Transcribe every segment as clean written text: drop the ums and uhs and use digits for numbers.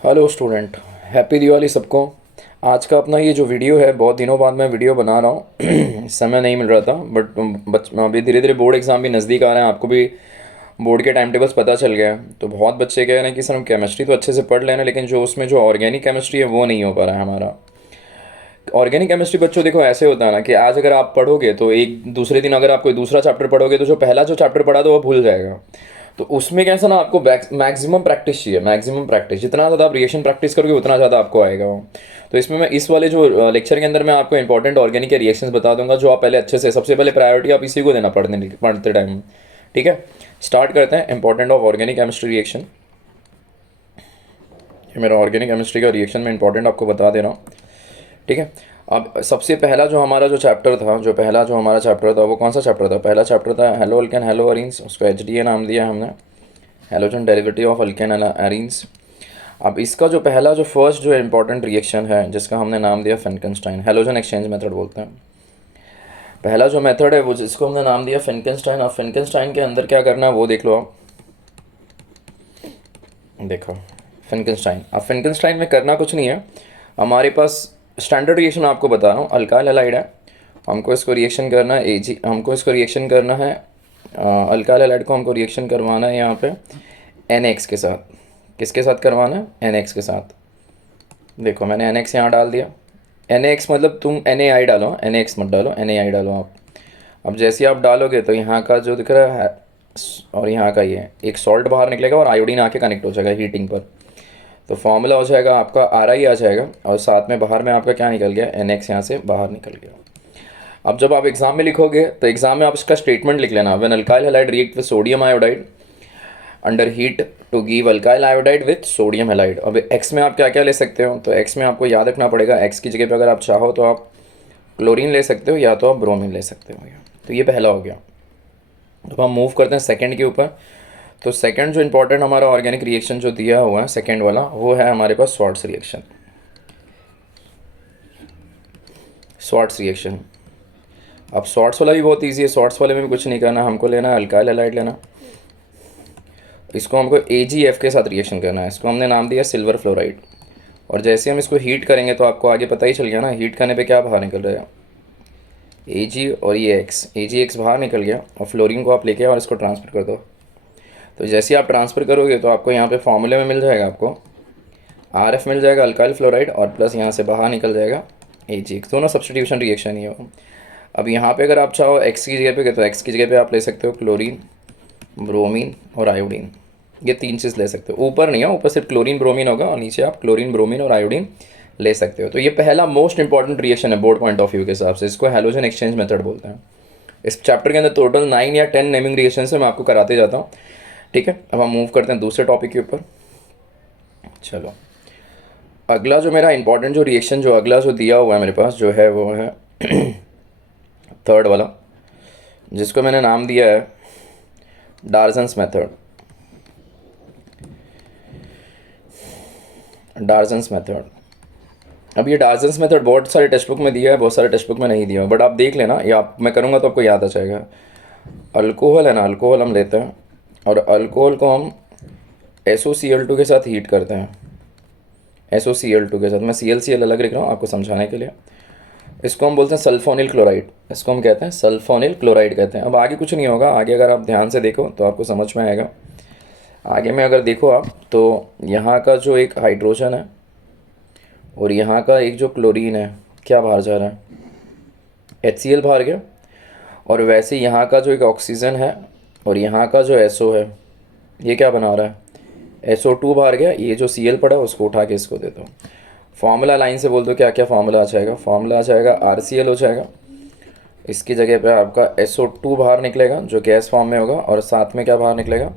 Hello student, happy Diwali सबको। आज का अपना ये जो वीडियो है, बहुत दिनों बाद मैं वीडियो बना रहा हूँ। समय नहीं मिल रहा था, बट अभी धीरे धीरे बोर्ड एग्ज़ाम भी नज़दीक आ रहे हैं। आपको भी बोर्ड के टाइम टेबल्स पता चल गया है। तो बहुत बच्चे कह रहे हैं कि सर हम केमिस्ट्री तो अच्छे से पढ़ लेना, लेकिन जो उसमें जो ऑर्गेनिक केमिस्ट्री है वो नहीं हो पा रहा है हमारा। ऑर्गेनिक केमिस्ट्री बच्चों देखो ऐसे होता है ना कि आज अगर आप पढ़ोगे तो एक दूसरे दिन अगर आप कोई दूसरा चैप्टर पढ़ोगे तो जो पहला जो चैप्टर पढ़ा था वो भूल जाएगा। तो उसमें कैसा ना, आपको मैक्सिमम प्रैक्टिस चाहिए, मैक्सिमम प्रैक्टिस। जितना ज़्यादा आप रिएक्शन प्रैक्टिस करोगे उतना ज़्यादा आपको आएगा वो। तो इसमें मैं इस वाले जो लेक्चर के अंदर मैं आपको इंपॉर्टेंट ऑर्गेनिक के रिएक्शंस बता दूंगा, जो आप पहले अच्छे से, सबसे पहले प्रायोरिटी आप इसी को देना पढ़ते टाइम। ठीक है, स्टार्ट करते हैं। Important of organic chemistry reaction. ये मेरा ऑर्गेनिक केमिस्ट्री का रिएक्शन में इंपॉर्टेंट आपको बता दे रहा हूँ। ठीक है, अब सबसे पहला जो हमारा जो चैप्टर था, जो पहला जो हमारा चैप्टर था वो कौन सा चैप्टर था? पहला चैप्टर था हेलो अल्केन हेलो अरीन्स। उसको एच नाम दिया हमने, halogen derivative of alkane arenes. अब इसका जो पहला जो फर्स्ट जो इम्पोर्टेंट रिएक्शन है जिसका हमने नाम दिया फिनकेनस्टाइन, हेलोजन एक्सचेंज मेथड बोलते हैं। पहला जो मेथड है वो जिसको हमने नाम दिया फिनकेनस्टाइन। अब फिनकेनस्टाइन के अंदर क्या करना है वो देख लो आप। देखो फिनकेनस्टाइन, अब फिनकेनस्टाइन में करना कुछ नहीं है। हमारे पास स्टैंडर्ड रिएक्शन आपको बता रहा हूँ, अल्काइल हैलाइड है। हमको इसको रिएक्शन करना है एजी, हमको इसको रिएक्शन करना है अल्काइल हैलाइड को हमको रिएक्शन करवाना है यहाँ पे NX के साथ। किसके साथ करवाना है? NX के साथ। देखो मैंने NX यहाँ डाल दिया। NX मतलब तुम NaI डालो, NX मत डालो, NaI डालो आप। अब जैसे ही आप डालोगे तो यहाँ का जो दिख रहा है और यहाँ का ये एक सॉल्ट बाहर निकलेगा और आयोडीन आके कनेक्ट हो जाएगा हीटिंग पर। तो फॉर्मूला हो जाएगा आपका RI आ जाएगा, और साथ में बाहर में आपका क्या निकल गया? NX यहाँ से बाहर निकल गया। अब जब आप एग्जाम में लिखोगे तो एग्जाम में आप इसका स्टेटमेंट लिख लेना, when alkyl halide react with sodium iodide under heat to give alkyl iodide with sodium halide. अब एक्स में आप क्या क्या ले सकते हो? तो एक्स में आपको याद रखना पड़ेगा, एक्स की जगह पर अगर आप चाहो तो आप क्लोरीन ले सकते हो या तो आप ब्रोमीन ले सकते हो। तो ये पहला हो गया। तो हम मूव करते हैं सेकंड के ऊपर। तो सेकंड जो इंपॉर्टेंट हमारा ऑर्गेनिक रिएक्शन जो दिया हुआ है सेकंड वाला, वो है हमारे पास स्वार्ट्स रिएक्शन। स्वार्ट्स रिएक्शन, अब स्वार्ट्स वाला भी बहुत ईजी है। स्वार्ट्स वाले में भी कुछ नहीं करना, हमको लेना है अल्काइल हैलाइड लेना। इसको हमको AgF के साथ रिएक्शन करना है। इसको हमने नाम दिया सिल्वर फ्लोराइड। और जैसे हम इसको हीट करेंगे तो आपको आगे पता ही चल गया ना, हीट करने पे क्या बाहर निकल रहा है? Ag और ये X, AgX बाहर निकल गया और फ्लोरीन को आप लेके और इसको ट्रांसफ़र कर दो। तो जैसे ही आप ट्रांसफ़र करोगे तो आपको यहाँ पे फॉर्मूले में मिल जाएगा, आपको RF मिल जाएगा अल्काइल फ्लोराइड, और प्लस यहाँ से बाहर निकल जाएगा AgX। दोनों सब्स्टिट्यूशन रिएक्शन ही हो। अब यहाँ पे अगर आप चाहो X की जगह पे, तो X की जगह पे आप ले सकते हो क्लोरीन, ब्रोमीन और आयोडीन। ये तीन चीज़ ले सकते हो। ऊपर नहीं है, ऊपर सिर्फ क्लोरीन ब्रोमीन होगा और नीचे आप क्लोरीन ब्रोमीन और आयोडीन ले सकते हो। तो ये पहला मोस्ट इंपॉर्टेंट रिएक्शन है बोर्ड पॉइंट ऑफ व्यू के हिसाब से। इसको हैलोजन एक्सचेंज मेथड बोलते हैं। इस चैप्टर के अंदर टोटल 9 या 10 नेमिंग रिएक्शन है, मैं आपको कराते जाता हूँ। ठीक है, अब हम मूव करते हैं दूसरे टॉपिक के ऊपर। चलो, अगला जो मेरा इंपॉर्टेंट जो रिएक्शन जो अगला जो दिया हुआ है मेरे पास जो है वो है थर्ड वाला, जिसको मैंने नाम दिया है डार्जन्स मेथड। डार्जन्स मेथड, अब ये डार्जन्स मेथड बहुत सारे टेक्स्ट बुक में दिया है, बहुत सारे टेक्स्ट बुक में नहीं दिया है, बट आप देख लेना, या आप मैं करूँगा तो आपको याद आ जाएगा। अल्कोहल है ना, अल्कोहल हम लेते हैं और अल्कोहल को हम SOCl2 के साथ हीट करते हैं। SOCl2 के साथ, मैं ClCl अलग लिख रहा हूँ आपको समझाने के लिए। इसको हम बोलते हैं सल्फोनिल क्लोराइड। इसको हम कहते हैं सल्फोनिल क्लोराइड कहते हैं। अब आगे कुछ नहीं होगा, आगे अगर आप ध्यान से देखो तो आपको समझ में आएगा। आगे में अगर देखो आप तो यहाँ का जो एक हाइड्रोजन है और यहाँ का एक जो क्लोरीन है, क्या बाहर जा रहा है? HCl बाहर गया। और वैसे यहाँ का जो एक ऑक्सीजन है और यहाँ का जो SO है, ये क्या बना रहा है? SO2 बाहर गया। ये जो Cl पड़ा है उसको उठा के इसको दे दो। फार्मूला लाइन से बोल दो, क्या क्या फार्मूला आ जाएगा? फार्मूला आ जाएगा RCl हो जाएगा। इसकी जगह पे आपका SO2 बाहर निकलेगा जो गैस फॉर्म में होगा, और साथ में क्या बाहर निकलेगा?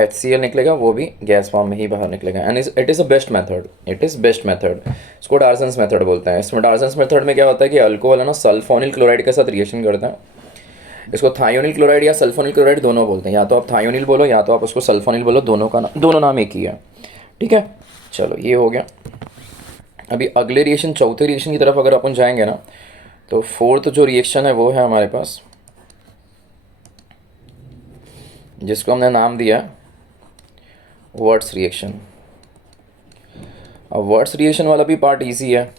HCl निकलेगा, वो भी गैस फॉर्म में ही बाहर निकलेगा। And it is a best method, it is best method. इसको डार्जन्स मेथड बोलते हैं। इसमें डार्जन्स मेथड में क्या होता है कि अल्कोहल है ना सल्फोनिल क्लोराइड के साथ रिएक्शन करता है। इसको थायोनिल क्लोराइड या सल्फोनिल क्लोराइड दोनों बोलते हैं, या तो आप थायोनिल बोलो या तो आप उसको सल्फोनिल बोलो, दोनों का दोनों नाम एक ही है। ठीक है, चलो ये हो गया। अभी अगले रिएक्शन, चौथे रिएक्शन की तरफ अगर अपन जाएंगे ना, तो फोर्थ जो रिएक्शन है वो है हमारे पास, जिसको हमने नाम दिया वर्ट्स रिएक्शन। अब वर्ड्स रिएक्शन वाला भी पार्ट इजी है,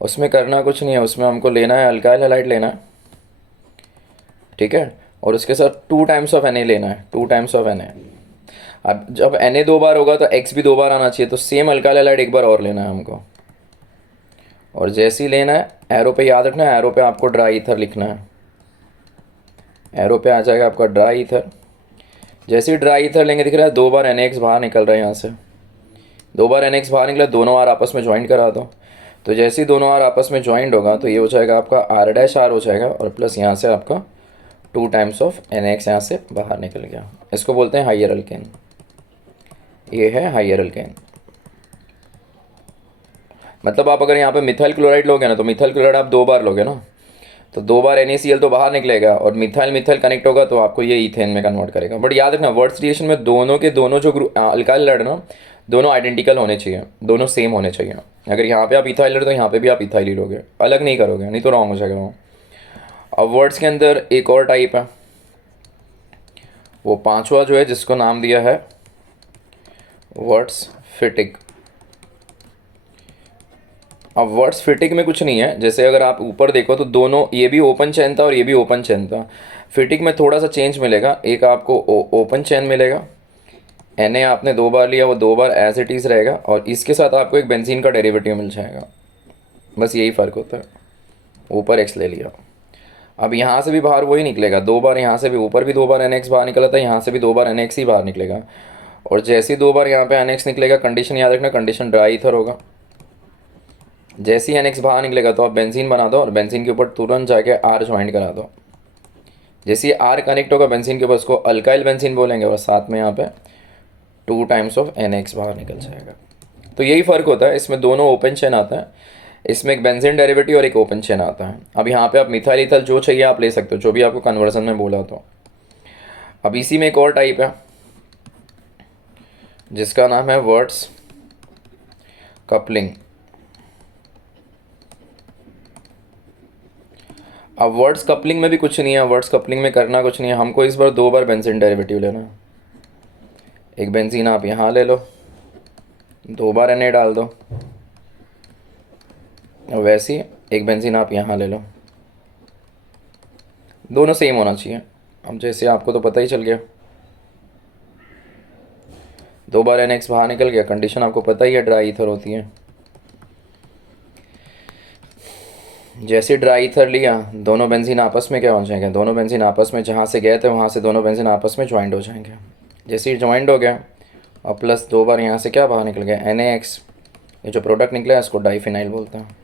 उसमें करना कुछ नहीं है, उसमें हमको लेना है अल्काइल हैलाइड लेना है, ठीक है, और उसके साथ 2 टाइम्स ऑफ Na लेना है, 2 टाइम्स ऑफ Na। अब जब Na 2 बार होगा तो X भी 2 बार आना चाहिए, तो सेम अल्काइल हैलाइड एक बार और लेना है हमको। और जैसे ही लेना है, एरो पे याद रखना है, एरो पे आपको ड्राई ईथर लिखना है, एरो पे आ जाएगा आपका ड्राई ईथर। जैसे ही ड्राई ईथर लेंगे, दिख रहा है 2 बार NX बाहर निकल रहा है यहाँ से, 2 बार NX बाहर निकला, दोनों आर आपस में ज्वाइंट करा दो। तो जैसे ही दोनों आर आपस में ज्वाइंट होगा तो ये हो जाएगा आपका R' हो जाएगा, और प्लस यहाँ से आपका 2 टाइम्स ऑफ NX यहाँ से बाहर निकल गया। इसको बोलते हैं हाइयर अल्केन, ये है हाइयर अल्केन। मतलब आप अगर यहाँ पे मिथाइल क्लोराइड लोगे ना, तो मिथाइल क्लोराइड आप 2 बार लोगे ना, तो 2 बार NaCl तो बाहर निकलेगा, और मिथाइल मिथाइल कनेक्ट होगा तो आपको ये ईथेन में कन्वर्ट करेगा। बट याद रखना वर्ड्स रिएक्शन में दोनों के दोनों जो अल्काइल लड़ ना, दोनों आइडेंटिकल होने चाहिए, दोनों सेम होने चाहिए। अगर यहाँ पे आप इथाइल लड़ तो यहाँ पे भी आप इथाइल ही लोगे, अलग नहीं करोगे, नहीं तो रॉन्ग हो जाएगा वो। अब वर्ड्स के अंदर एक और टाइप है, वो पांचवा जो है, जिसको नाम दिया है वर्ड्स फिटिक। अब वर्ड्स फिटिक में कुछ नहीं है, जैसे अगर आप ऊपर देखो तो दोनों, ये भी ओपन चेन था और ये भी ओपन चेन था। फिटिक में थोड़ा सा चेंज मिलेगा, एक आपको ओपन चेन मिलेगा, Na आपने 2 बार लिया, वो 2 बार एज इट इज़ रहेगा, और इसके साथ आपको एक बेंजीन का डेरिवेटिव मिल जाएगा, बस यही फ़र्क होता है, ऊपर X ले लिया। अब यहाँ से भी बाहर वही निकलेगा, 2 बार यहाँ से भी, ऊपर भी 2 बार NX बाहर निकला था, यहाँ से भी 2 बार NX ही बाहर निकलेगा। और जैसे ही 2 बार यहाँ पे NX निकलेगा, कंडीशन याद रखना, कंडीशन ड्राई ईथर होगा। जैसे ही NX बाहर निकलेगा तो आप बेंजीन बना दो, और बेंजीन के ऊपर तुरंत जाके R ज्वाइन करा दो। जैसे ही R कनेक्ट होगा बेंजीन के ऊपर, उसको अल्काइल बेंजीन बोलेंगे, और साथ में यहाँ पे 2 टाइम्स ऑफ NX बाहर निकल जाएगा। तो यही फ़र्क होता है, इसमें दोनों ओपन चेन आता है, इसमें एक बेंजीन डेरिवेटिव और एक ओपन चेन आता है। अब यहाँ पे आप मिथाइल ईथर जो चाहिए आप ले सकते हो, जो भी आपको कन्वर्जन में बोला। तो अब इसी में एक और टाइप है जिसका नाम है वर्ड्स कपलिंग। अब वर्ड्स कपलिंग में भी कुछ नहीं है, वर्ड्स कपलिंग में करना कुछ नहीं है, हमको इस बार 2 बार बेंजीन डेरिवेटिव लेना है। एक बेंजीन आप यहाँ ले लो, 2 बार Na डाल दो, और वैसे ही एक बेंजीन आप यहाँ ले लो, दोनों सेम होना चाहिए। अब जैसे आपको तो पता ही चल गया, 2 बार NX बाहर निकल गया, कंडीशन आपको पता ही है, ड्राई ईथर होती है। जैसे ड्राई ईथर लिया, दोनों बेंजीन आपस में क्या हो जाएंगे, दोनों बेंजीन आपस में जहाँ से गए थे वहाँ से दोनों बेंजीन आपस में ज्वाइंट हो जाएंगे। जैसे ही ज्वाइंट हो गया, और प्लस 2 बार यहाँ से क्या बाहर निकल गया, NaX, ये जो प्रोडक्ट निकला है इसको डाईफिनाइल बोलते हैं।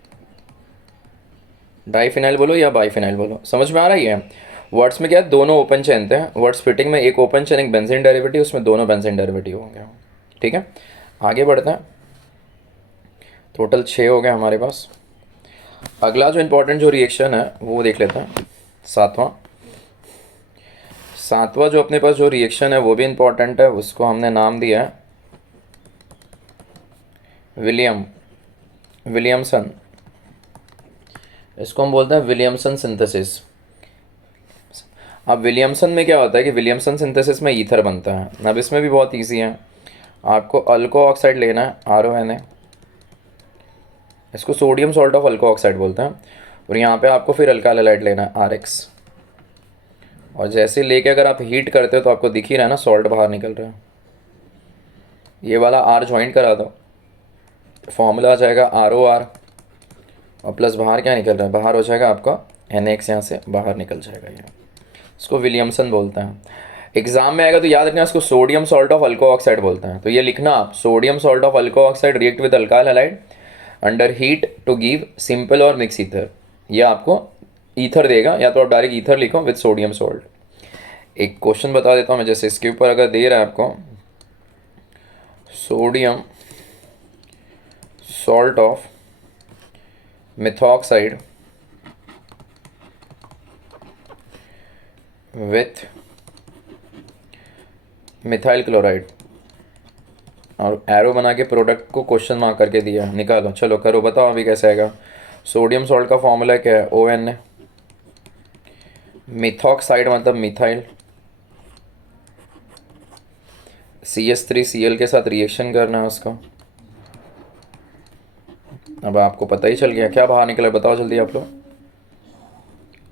डाईफिनाइल बोलो या बाईफिनाइल बोलो, समझ में आ रही है। वर्ड्स में क्या है, दोनों ओपन चेन थे, वर्ड्स फिटिंग में एक ओपन चेन एक बेंजीन डेरिवेटिव, उसमें दोनों बेंजीन डेरिवेटिव होंगे। ठीक है, आगे बढ़ते हैं। टोटल 6 हो गए हमारे पास। अगला जो इम्पोर्टेंट जो रिएक्शन है वो देख लेते हैं, सातवां जो अपने पास जो रिएक्शन है वो भी इम्पोर्टेंट है, उसको हमने नाम दिया है विलियमसन। इसको हम बोलते हैं विलियमसन सिंथेसिस। अब विलियमसन में क्या होता है कि विलियमसन सिंथेसिस में ईथर बनता है। अब इसमें भी बहुत इजी है, आपको अल्को ऑक्साइड लेना है, RONA, इसको sodium salt of alkoxide बोलते हैं, और यहाँ पे आपको फिर अल्काइल हैलाइड लेना है, RX। और जैसे लेके अगर आप हीट करते हो तो आपको दिख ही रहा है ना, सॉल्ट बाहर निकल रहा है, ये वाला R ज्वाइंट करा दो, फॉर्मूला आ जाएगा ROR, और प्लस बाहर क्या निकल रहा है, बाहर हो जाएगा आपका NX, यहाँ से बाहर निकल जाएगा ये, इसको विलियमसन बोलते हैं। एग्जाम में आएगा तो याद रखना, इसको sodium salt of alkoxide बोलते हैं। तो ये लिखना आप, sodium salt of alkoxide react with alkyl halide under heat to give simple और मिक्स ईथर। ये आपको ईथर देगा, या तो आप डायरेक्ट ईथर लिखो विद सोडियम सॉल्ट। एक क्वेश्चन बता देता हूँ मैं, जैसे इसके ऊपर अगर दे रहा है आपको sodium salt of methoxide with methyl chloride, और एरो बना के प्रोडक्ट को क्वेश्चन मार्क करके दिया, निकालो, चलो करो, बताओ अभी कैसे आएगा। सोडियम सॉल्ट का फॉर्मूला क्या है, ONA, मिथॉक्साइड मतलब मिथाइल, CH3Cl के साथ रिएक्शन करना है उसका, अब आपको पता ही चल गया क्या बाहर निकला, बताओ जल्दी आप लोग।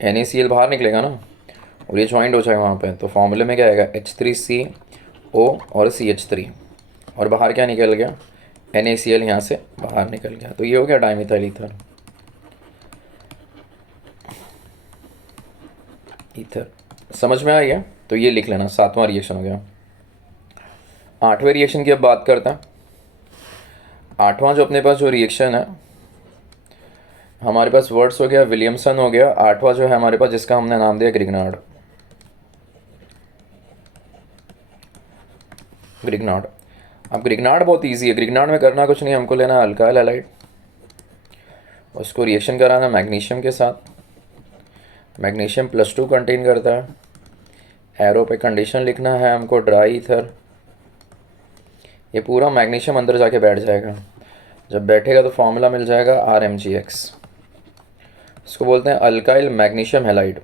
NaCl बाहर निकलेगा ना, और ये ज्वाइंट हो जाएगा वहाँ पे, तो फॉर्मूले में क्या आएगा H3CO और CH3, और बाहर क्या निकल गया, NaCl यहाँ से बाहर निकल गया, तो ये हो गया डाइमिथाइल ईथर। ईथर समझ में आ गया, तो ये लिख लेना, 7वां रिएक्शन हो गया। 8वें रिएक्शन की अब बात करते हैं। 8वां जो अपने पास जो रिएक्शन है, हमारे पास वर्ड्स हो गया, विलियमसन हो गया। 8वां जो है हमारे पास, जिसका हमने नाम दिया ग्रिग्नार्ड। ग्रिग्नार्ड, अब ग्रिग्नार्ड बहुत इजी है। ग्रिग्नार्ड में करना कुछ नहीं, हमको लेना है अल्काइल हैलाइड, उसको रिएक्शन कराना मैग्नीशियम के साथ। मैग्नीशियम +2 कंटेन करता है। एरो पे कंडीशन लिखना है हमको ड्राई ईथर। ये पूरा मैग्नीशियम अंदर जाके बैठ जाएगा, जब बैठेगा तो फॉर्मूला मिल जाएगा RMgX। इसको बोलते हैं अल्काइल मैग्नीशियम हैलाइड।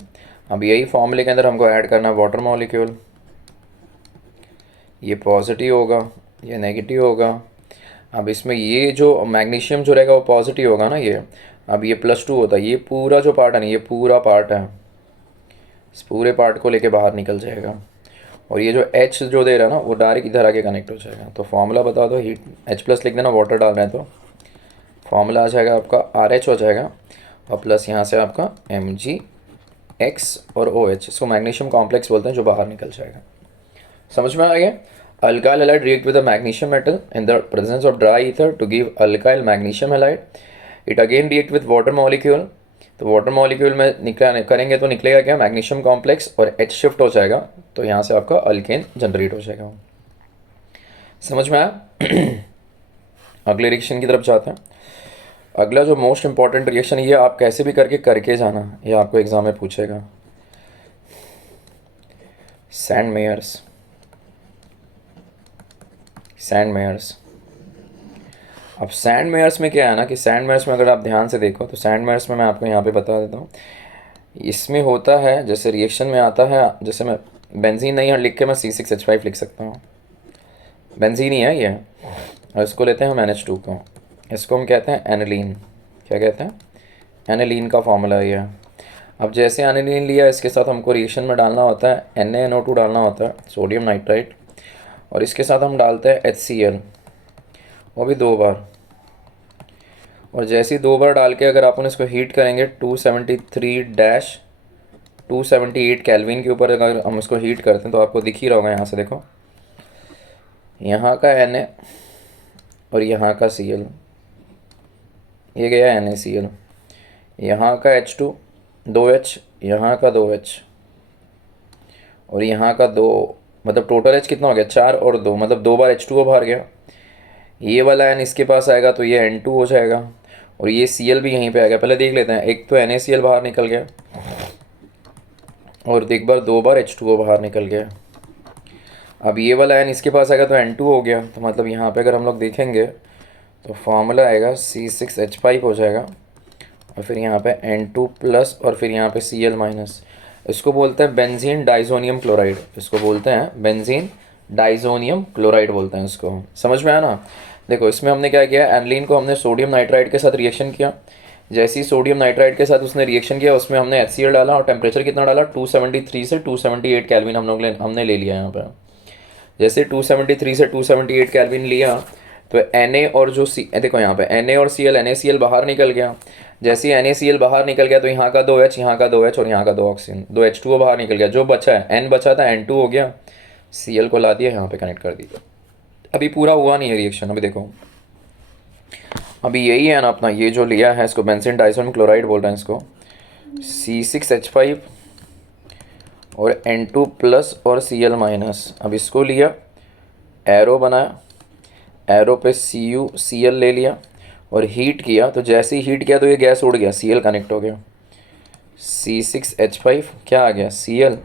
अब यही फॉर्मूले के अंदर हमको ऐड करना है वाटर मॉलिक्यूल। ये पॉजिटिव होगा, ये नेगेटिव होगा। अब इसमें ये जो मैग्नीशियम जो रहेगा वो पॉजिटिव होगा ना, ये अब ये +2 होता है, ये पूरा जो पार्ट है ना, ये पूरा पार्ट है, इस पूरे पार्ट को लेके बाहर निकल जाएगा। और ये जो H जो दे रहा है ना, वो डायरेक्ट इधर आके कनेक्ट हो जाएगा। तो फॉर्मूला बता दो, हीट H+ लिख देना, वाटर डाल रहे हैं तो फॉर्मूला आ जाएगा आपका RH हो जाएगा, और प्लस यहाँ से आपका MgX और OH, इसको मैग्नीशियम कॉम्प्लेक्स बोलते हैं, जो बाहर निकल जाएगा। समझ में आ गया। Alkyl halide react with a magnesium metal in the presence of dry ether to give alkyl magnesium halide. It again react with water molecule, तो वाटर मॉलिक्यूल में निकला करेंगे तो निकलेगा क्या, मैग्नीशियम कॉम्प्लेक्स, और H शिफ्ट हो जाएगा, तो यहाँ से आपका अल्केन जनरेट हो जाएगा। समझ में आया। अगले रिएक्शन की तरफ जाते हैं। अगला जो मोस्ट इंपॉर्टेंट रिएक्शन, ये आप कैसे भी करके जाना, ये आपको एग्जाम में पूछेगा। Sandmeyer's, Sandmeyer's. अब सैंड मेयर्स में क्या है ना, कि सैंड मेयर्स में अगर आप ध्यान से देखो, तो सैंड मेयर्स में मैं आपको यहाँ पे बता देता हूँ। इसमें होता है, जैसे रिएक्शन में आता है, जैसे मैं बेंजीन नहीं है लिख के मैं C6H5 लिख सकता हूँ, बेंजीन ही है ये, और इसको लेते हैं हम NH2 को, इसको हम कहते हैं एनिलीन। क्या कहते हैं, एनिलीन का फॉर्मूला ये है। अब जैसे एनिलीन लिया, इसके साथ हमको रिएक्शन में डालना होता है NaNO2 डालना होता है, सोडियम नाइट्राइट, और इसके साथ हम डालते हैं HCl, वो भी 2 बार। और जैसे ही 2 बार डाल के अगर अपन इसको हीट करेंगे 278 केल्विन के ऊपर अगर हम इसको हीट करते हैं, तो आपको दिख ही रहा होगा, यहाँ से देखो, यहाँ का Na और यहाँ का Cl, ये गया NaCl, यहाँ का H2 2H, यहाँ का 2H, और यहाँ का 2, मतलब टोटल H कितना हो गया, 4 और 2, मतलब 2 बार H2O बाहर गया। ये वाला N इसके पास आएगा तो ये N2 हो जाएगा, और ये Cl भी यहीं पे आएगा। पहले देख लेते हैं, एक तो NaCl बाहर निकल गया, और एक बार 2 बार H2O बाहर निकल गया। अब ये वाला N इसके पास आएगा तो N2 हो गया, तो मतलब यहाँ पे अगर हम लोग देखेंगे तो फॉर्मूला आएगा C6H5 हो जाएगा, और फिर यहाँ पे N2+, और फिर यहाँ पे Cl-। इसको बोलते हैं बेंजीन डाइजोनियम क्लोराइड, इसको बोलते हैं बेंजीन डाइजोनियम क्लोराइड बोलते हैं इसको। समझ में आया ना। देखो इसमें हमने क्या किया, एनिलीन को हमने सोडियम नाइट्राइड के साथ रिएक्शन किया। जैसे ही सोडियम नाइट्राइड के साथ उसने रिएक्शन किया, उसमें हमने HCl डाला, और टेम्परेचर कितना डाला, 273 से 278 केल्विन हमने ले लिया यहाँ पर। जैसे 273 से 278 केल्विन लिया, तो Na और जो देखो यहाँ पे Na और Cl, NaCl बाहर निकल गया। जैसे ही NaCl बाहर निकल गया, तो यहाँ का 2H, यहाँ का 2H, और यहाँ का 2 ऑक्सीजन, 2 H2O बाहर निकल गया। जो बचा है N बचा था, N2 हो गया, Cl को ला दिया यहाँ पे कनेक्ट कर दिया। अभी पूरा हुआ नहीं है रिएक्शन, अभी देखो, अभी यही है ना अपना, ये जो लिया है इसको बेंजीन डाइसोनियम क्लोराइड बोल रहे हैं इसको, C6H5 और N2+ और Cl-। अब इसको लिया, एरो बनाया, एरो पे Cl ले लिया और हीट किया। तो जैसे ही हीट किया तो ये गैस उड़ गया, Cl कनेक्ट हो गया, C6H5 क्या आ गया, Cl,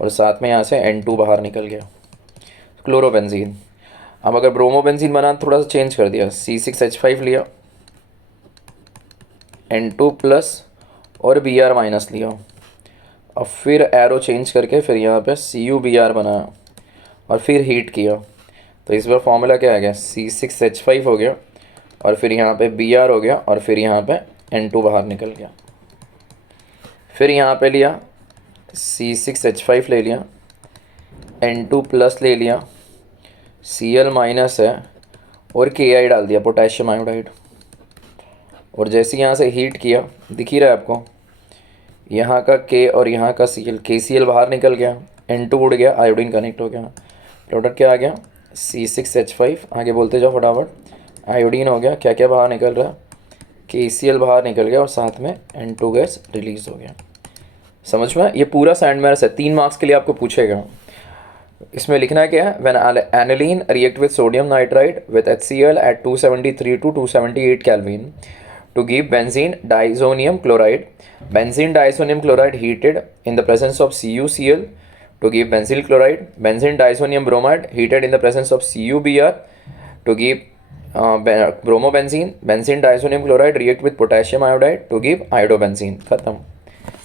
और साथ में यहाँ से N2 बाहर निकल गया, क्लोरोबेंजीन। अब अगर ब्रोमोबेंजीन बना तो थोड़ा सा चेंज कर दिया, C6H5 लिया, N2+ और Br- लिया, अब फिर एरो चेंज करके फिर यहाँ पे CuBr बनाया, और फिर हीट किया। तो इस बार फॉर्मूला क्या आ गया, C6H5 हो गया, और फिर यहाँ पे Br हो गया, और फिर यहाँ पे N2 बाहर निकल गया। फिर यहाँ पे लिया C6H5 ले लिया, N2 प्लस ले लिया, Cl माइनस है, और Ki डाल दिया, पोटेशियम आयोडाइड। और जैसे यहाँ से हीट किया, दिख ही रहा है आपको, यहाँ का K और यहाँ का Cl, KCl बाहर निकल गया, N2 उड़ गया, आयोडीन कनेक्ट हो गया। प्रोडक्ट क्या आ गया? C6H5। आगे बोलते जाओ फटाफट। आयोडीन हो गया, क्या क्या बाहर निकल रहा है? KCl बाहर निकल गया, और साथ में N2 गैस रिलीज हो गया। समझ में? ये पूरा सैंडमैर्स है, 3 मार्क्स के लिए आपको पूछेगा। इसमें लिखना क्या है? When aniline react with sodium nitride with HCl at 273 to 278 kelvin to give benzene diazonium chloride. Benzene diazonium chloride heated in the presence of CuCl to give benzyl chloride. Benzene diazonium bromide heated in the presence of CuBr to give bromobenzene. Benzene diazonium chloride react with potassium iodide to give iodobenzene. खत्म।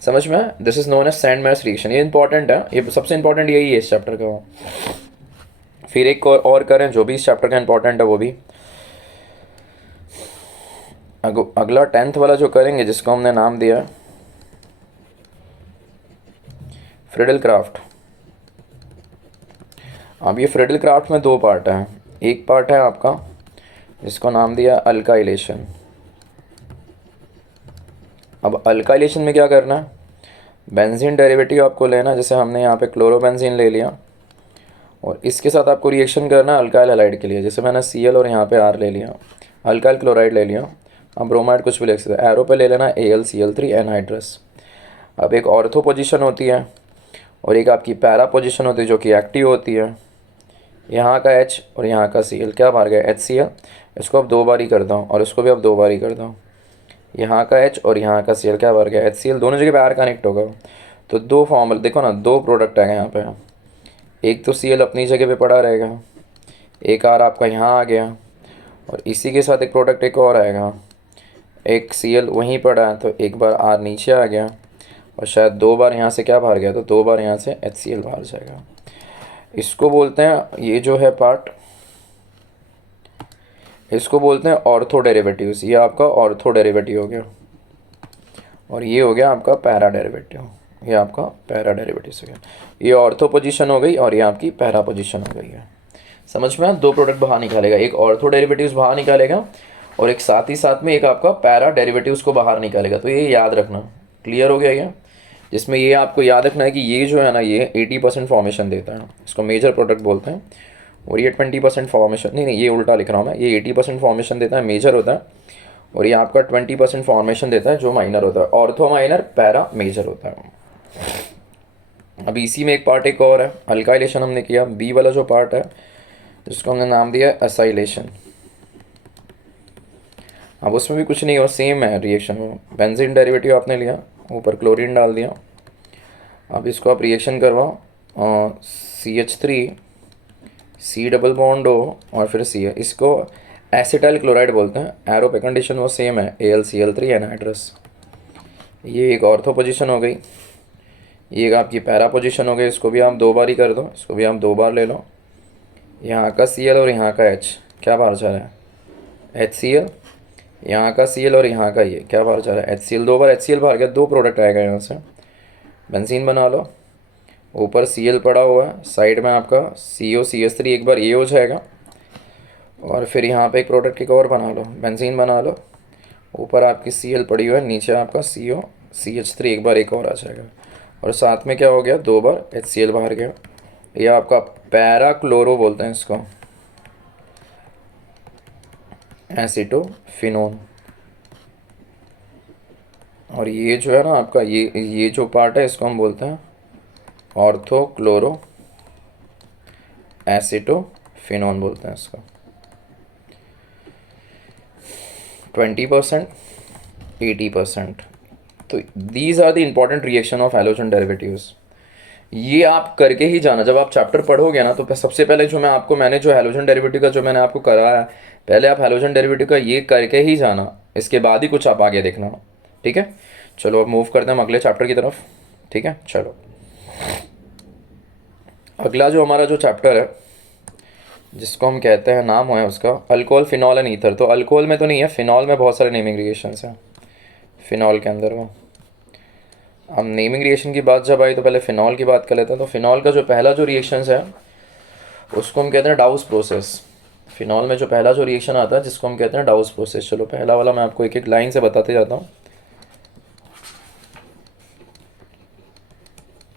समझ में? This is known as Sandmeyer's reaction. ये important है, ये सबसे important यही है इस चैप्टर का। फिर एक और करें जो भी इस चैप्टर का इंपॉर्टेंट है वो भी। अगला 10th वाला जो करेंगे, जिसको हमने नाम दिया फ्रिडल क्राफ्ट। अब ये फ्रिडल क्राफ्ट में 2 पार्ट हैं। एक पार्ट है आपका जिसको नाम दिया अल्काइलेशन। अब अल्काइलेशन में क्या करना है? बेंजीन डेरिवेटिव आपको लेना, जैसे हमने यहाँ पे क्लोरोबेंजीन ले लिया, और इसके साथ आपको रिएक्शन करना है अल्काइल हैलाइड के लिए। जैसे मैंने Cl और यहाँ पे R ले लिया, अल्काइल क्लोराइड ले लिया। अब ब्रोमाइड कुछ भी ले सकते हैं, एरो पे ले लेना AlCl3 एनहाइड्रस। अब एक ऑर्थो पोजीशन होती है और एक आपकी पैरा पोजीशन होती है जो कि एक्टिव होती है। यहाँ का H और यहाँ का Cl, क्या बाहर गया? HCl। इसको अब 2 बार ही करता हूँ, और इसको भी अब 2 बार ही करता हूँ। यहाँ का H और यहाँ का Cl, क्या बाहर गया? HCl। दोनों जगह पे R कनेक्ट होगा, तो 2 फॉर्मूला देखो ना, 2 प्रोडक्ट आएगा यहाँ पे। एक तो Cl अपनी जगह पे पड़ा रहेगा, एक R आपका यहाँ आ गया, और इसी के साथ एक प्रोडक्ट एक और आएगा। एक Cl वहीं पड़ा है, तो एक बार R नीचे आ गया, और शायद 2 बार यहाँ से क्या बाहर गया, तो 2 बार यहाँ से HCl बाहर जाएगा। इसको बोलते हैं, ये जो है पार्ट, इसको बोलते हैं ऑर्थो डेरिवेटिव्स। ये आपका ऑर्थो डेरिवेटिव हो गया, और ये हो गया आपका पैरा डेरिवेटिव। ये आपका पैरा डेरिवेटिव हो गया। ये ऑर्थो पोजीशन हो गई, और ये आपकी पैरा पोजीशन हो गई है। समझ में? 2 प्रोडक्ट बाहर निकालेगा, एक ऑर्थो डेरिवेटिव्स बाहर निकालेगा, और एक साथ ही साथ में एक आपका पैरा डेरिवेटिव्स को बाहर निकालेगा। तो ये याद रखना। क्लियर हो गया ये? जिसमें ये आपको याद रखना है कि ये जो है ना, ये 80% फॉर्मेशन देता है, इसको मेजर प्रोडक्ट बोलते हैं। और ये 20% फॉर्मेशन, नहीं ये उल्टा लिख रहा हूँ मैं, ये 80% फॉर्मेशन देता है, मेजर होता है, और ये आपका 20% फॉर्मेशन देता है जो माइनर होता है। ऑर्थो माइनर, पैरा मेजर होता है। अब इसी में एक पार्ट एक और है, अल्काइलेशन हमने किया। बी वाला जो पार्ट है जिसको हमने नाम दिया असाइलेशन। अब उसमें भी कुछ नहीं हो, सेम है रिएक्शन में। बेंजीन डेरिवेटिव आपने लिया, ऊपर क्लोरीन डाल दिया। अब इसको आप रिएक्शन करवाओ, CH3 C डबल बॉन्ड हो, और फिर C है। इसको एसिटाइल क्लोराइड बोलते हैं। एरो पे कंडीशन वो सेम है, AlCl3 एनहाइड्रस। ये एक ऑर्थो पोजीशन हो गई, ये एक आपकी पैरा पोजीशन हो गई। इसको भी आप 2 बार ही कर दो, इसको भी आप 2 बार ले लो। यहाँ का Cl और यहाँ का H, क्या बाहर जा रहा है? HCl। यहाँ का Cl और यहाँ का ये, क्या बाहर जा रहा है? HCl। 2 बार HCl बाहर गया, 2 प्रोडक्ट आएगा यहाँ से। बेंजीन बना लो, ऊपर Cl पड़ा हुआ है, साइड में आपका COCH3 एक बार ये हो जाएगा, और फिर यहाँ पे एक प्रोडक्ट एक और बना लो, बेंजीन बना लो। ऊपर आपकी Cl पड़ी हुई है, नीचे आपका COCH3 एक बार एक और आ जाएगा, और साथ में क्या हो गया? 2 बार HCl बाहर गया। ये आपका पैरा क्लोरो बोलते हैं इसको, एसिटोफिनोन। और ये जो है ना आपका, ये जो पार्ट है इसको हम बोलते हैं ऑर्थो क्लोरो एसिटोफिनोन बोलते हैं इसको। 20%, 80%। तो these are the important reaction of halogen derivatives. ये आप करके ही जाना, जब आप चैप्टर पढ़ोगे ना, तो सबसे पहले जो मैंने जो हैलोजन डेरिवेटिव का जो मैंने आपको कराया, पहले आप हैलोजन डेरिवेटिव का ये करके ही जाना, इसके बाद ही कुछ आप आगे देखना। ठीक है, चलो अब मूव करते हैं हम अगले चैप्टर की तरफ। ठीक है, चलो अगला जो हमारा जो चैप्टर है जिसको हम कहते हैं, नाम है उसका अल्कोहल, फिनॉल एंड ईथर। तो अल्कोहल में तो नहीं है, फिनॉल में बहुत सारे नेमिंग रिएक्शंस हैं फिनॉल के अंदर। वो अब नेमिंग रिएक्शन की बात जब आई तो पहले फिनॉल की बात कर लेते हैं। तो फिनॉल का जो पहला जो रिएक्शंस है उसको हम कहते हैं डाउस प्रोसेस। फिनॉल में जो पहला जो रिएक्शन आता है जिसको हम कहते हैं डाउस प्रोसेस। चलो पहला वाला मैं आपको एक एक लाइन से बताते जाता हूँ।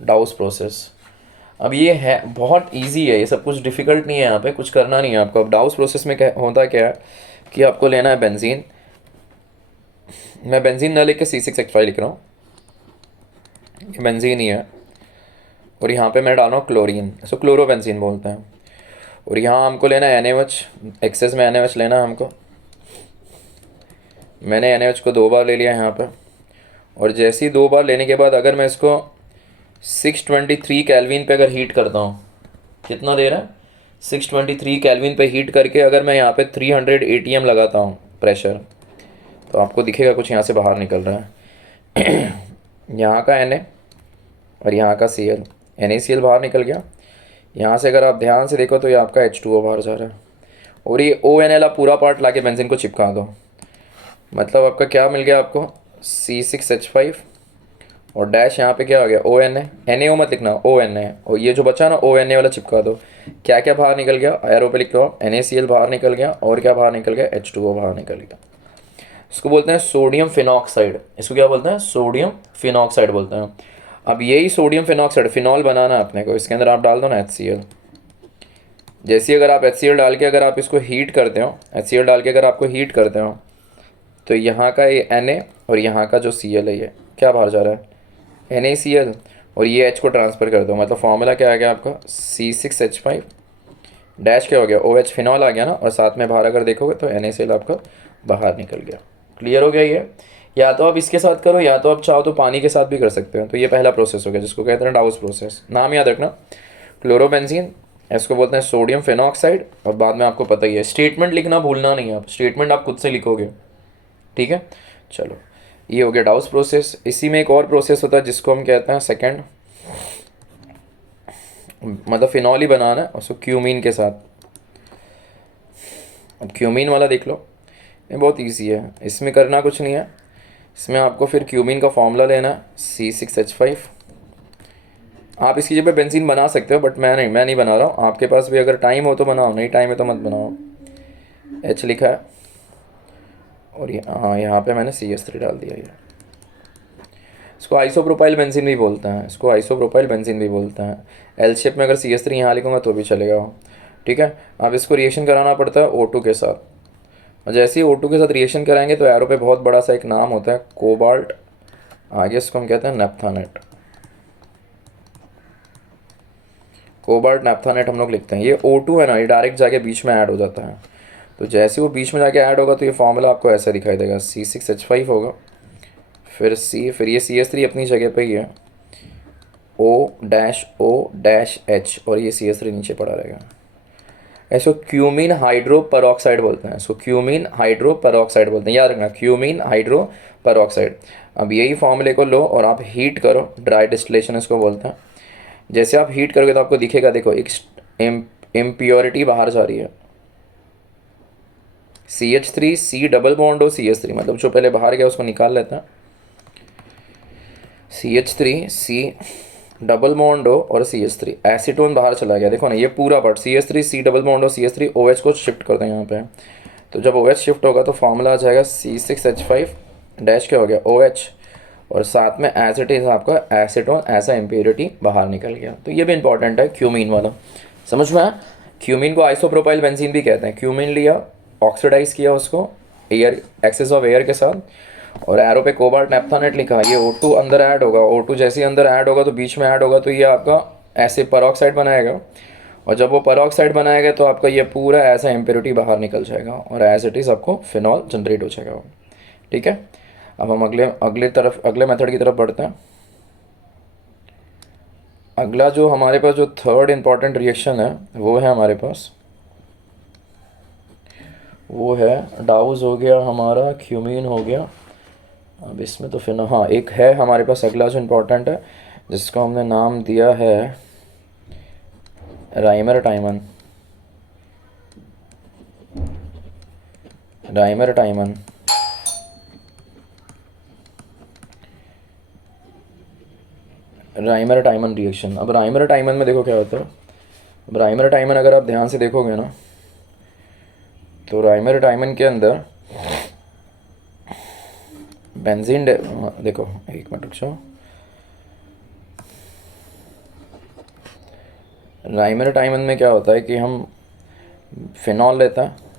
डाउस प्रोसेस, अब ये है बहुत इजी है, ये सब कुछ डिफ़िकल्ट नहीं है, यहाँ पे कुछ करना नहीं है आपको। अब डाउस प्रोसेस में क्या होता क्या है कि आपको लेना है बेंजीन। मैं बेंजीन ना लिख के C6H5 लिख रहा हूँ, ये बेंजीन ही है। और यहाँ पे मैं डाल रहा हूँ क्लोरीन, इसको क्लोरोबेंजीन बोलते हैं। और यहाँ हमको लेना है NaOH, एक्सेस में NaOH लेना है हमको। मैंने NaOH को 2 बार ले लिया यहाँ पे। और जैसे ही 2 बार लेने के बाद अगर मैं इसको 623 केल्विन पे अगर हीट करता हूँ, कितना दे रहा है 623 केल्विन पे हीट करके अगर मैं यहाँ पे 300 ATM लगाता हूँ प्रेशर, तो आपको दिखेगा कुछ यहाँ से बाहर निकल रहा है। यहाँ का Na और यहाँ का Cl, NaCl बाहर निकल गया। यहाँ से अगर आप ध्यान से देखो तो ये आपका H2O बाहर जा रहा है। और ये ONL आप पूरा पार्ट लाके बेंजीन को चिपका दो, मतलब आपका क्या मिल गया आपको C6H5 और डैश यहाँ पे क्या आ गया ONA। NaO मत लिखना, ONA। और ये जो बचा ना ONA वाला चिपका दो। क्या क्या बाहर निकल गया, एरो पे लिख लो आप, NaCl बाहर निकल गया और क्या बाहर निकल गया, H2O बाहर निकल गया। इसको बोलते हैं सोडियम फिनॉक्साइड। इसको क्या बोलते हैं, सोडियम फिनॉक्साइड बोलते हैं। अब यही सोडियम फिनॉक्साइड फिनॉल बनाना है अपने को, इसके अंदर आप डाल दो ना HCl। जैसे अगर आप HCl डाल के अगर आप इसको हीट करते हो, HCl डाल के अगर आपको हीट करते हो तो यहाँ का ये Na और यहाँ का जो Cl है ये क्या बाहर जा रहा है, NaCl। और ये H को ट्रांसफ़र कर दो, मतलब फॉर्मूला क्या आ गया आपका C6H5 डैश क्या हो गया OH, फिनॉल आ गया ना। और साथ में बाहर अगर देखोगे तो NaCl आपका बाहर निकल गया। क्लियर हो गया ये। या तो आप इसके साथ करो या तो आप चाहो तो पानी के साथ भी कर सकते हो। तो ये पहला प्रोसेस हो गया जिसको कहते हैं डाउस प्रोसेस। नाम याद रखना, क्लोरोबेंजीन, इसको बोलते हैं सोडियम फिनॉक्साइड। और बाद में आपको पता ही है, स्टेटमेंट लिखना भूलना नहीं है, आप स्टेटमेंट आप खुद से लिखोगे, ठीक है। चलो ये हो गया डाउस प्रोसेस। इसी में एक और प्रोसेस होता है जिसको हम कहते हैं सेकंड, मतलब फिनॉल ही बनाना है उसको क्यूमीन के साथ। अब क्यूमीन वाला देख लो, ये बहुत इजी है, इसमें करना कुछ नहीं है। इसमें आपको फिर क्यूमीन का फॉर्मूला लेना है C6H5। आप इसकी जगह बेंजीन बना सकते हो बट मैं नहीं बना रहा हूँ। आपके पास भी अगर टाइम हो तो बनाओ, नहीं टाइम है तो मत बनाओ। H लिखा है और हाँ यहाँ पे मैंने CH3 डाल दिया। ये इसको आइसोप्रोपाइल बेंजीन भी बोलते हैं, इसको आइसोप्रोपाइल बेंजीन भी बोलते हैं। एल शेप में अगर CH3 यहाँ लिखूँगा तो भी चलेगा, ठीक है। अब इसको रिएक्शन कराना पड़ता है O2 के साथ। और जैसे ही O2 के साथ रिएक्शन कराएंगे तो एरो पे बहुत बड़ा सा एक नाम होता है कोबाल्ट, आगे इसको हम कहते हैं नैप्थानेट। कोबाल्ट नैप्थानेट हम लोग लिखते हैं। ये O2 है ना, ये डायरेक्ट जाके बीच में ऐड हो जाता है। तो जैसे वो बीच में जाके ऐड होगा तो ये फॉर्मूला आपको ऐसा दिखाई देगा, C6H5 होगा, फिर फिर ये CH3 अपनी जगह पे ही है, O-H और ये CH3 नीचे पड़ा रहेगा। इसको क्यूमीन हाइड्रो परऑक्साइड बोलते हैं, इसको क्यूमीन हाइड्रो परऑक्साइड बोलते हैं, याद रखना क्यूमीन हाइड्रो परऑक्साइड। अब यही फॉर्मूले को लो और आप हीट करो, ड्राई डिस्टिलेशन इसको बोलते हैं। जैसे आप हीट करोगे तो आपको दिखेगा, देखो एक इम्प्योरिटी बाहर जा रही है, CH3 C डबल बॉन्ड हो CH3, मतलब जो पहले बाहर गया उसको निकाल लेते हैं। CH3 C डबल बॉन्ड हो और CH3, एसीटोन बाहर चला गया, देखो ना ये पूरा part CH3 C double bond हो CH3, OH को शिफ्ट करते हैं यहाँ पे। तो जब OH शिफ्ट होगा तो फॉर्मूला आ जाएगा C6H5 डैश क्या हो गया OH, और साथ में एज इट इज़ आपका एसीटोन ऐसा इम्प्योरिटी बाहर निकल गया। तो ये भी इंपॉर्टेंट है क्यूमीन वाला, समझ में आया। क्यूमीन को आइसोप्रोपाइल बेंजीन भी कहते हैं। क्यूमीन लिया, ऑक्सीडाइज किया उसको एयर, एक्सेस ऑफ एयर के साथ, और एरो पे कोबाल्ट नैप्थानेट लिखा, ये O2 अंदर ऐड होगा। O2 जैसे ही अंदर ऐड होगा तो बीच में ऐड होगा तो ये आपका ऐसे परऑक्साइड बनाएगा। और जब वो परऑक्साइड बनाएगा तो आपका ये पूरा ऐसा इम्प्योरिटी बाहर निकल जाएगा और एज इट इज़ आपको फिनॉल जनरेट हो जाएगा, ठीक है। अब हम अगले मेथड की तरफ बढ़ते हैं। अगला जो हमारे पास जो थर्ड इम्पॉर्टेंट रिएक्शन है वो है हमारे पास, वो है डाउस हो गया हमारा, क्यूमीन हो गया। अब इसमें तो फिर हाँ एक है हमारे पास अगला जो इम्पोर्टेंट है जिसको हमने नाम दिया है राइमर टाइमन। Rymer टाइमन, Rymer टाइमन reaction. अब राइमर टाइमन में देखो क्या होता है। अब राइमर टाइमन अगर आप ध्यान से देखोगे ना, तो राइमर टाइमन के अंदर बेंजीन देखो, एक मिनट रुक जाओ। राइमर टाइमन में क्या होता है कि हम फिनॉल लेता है,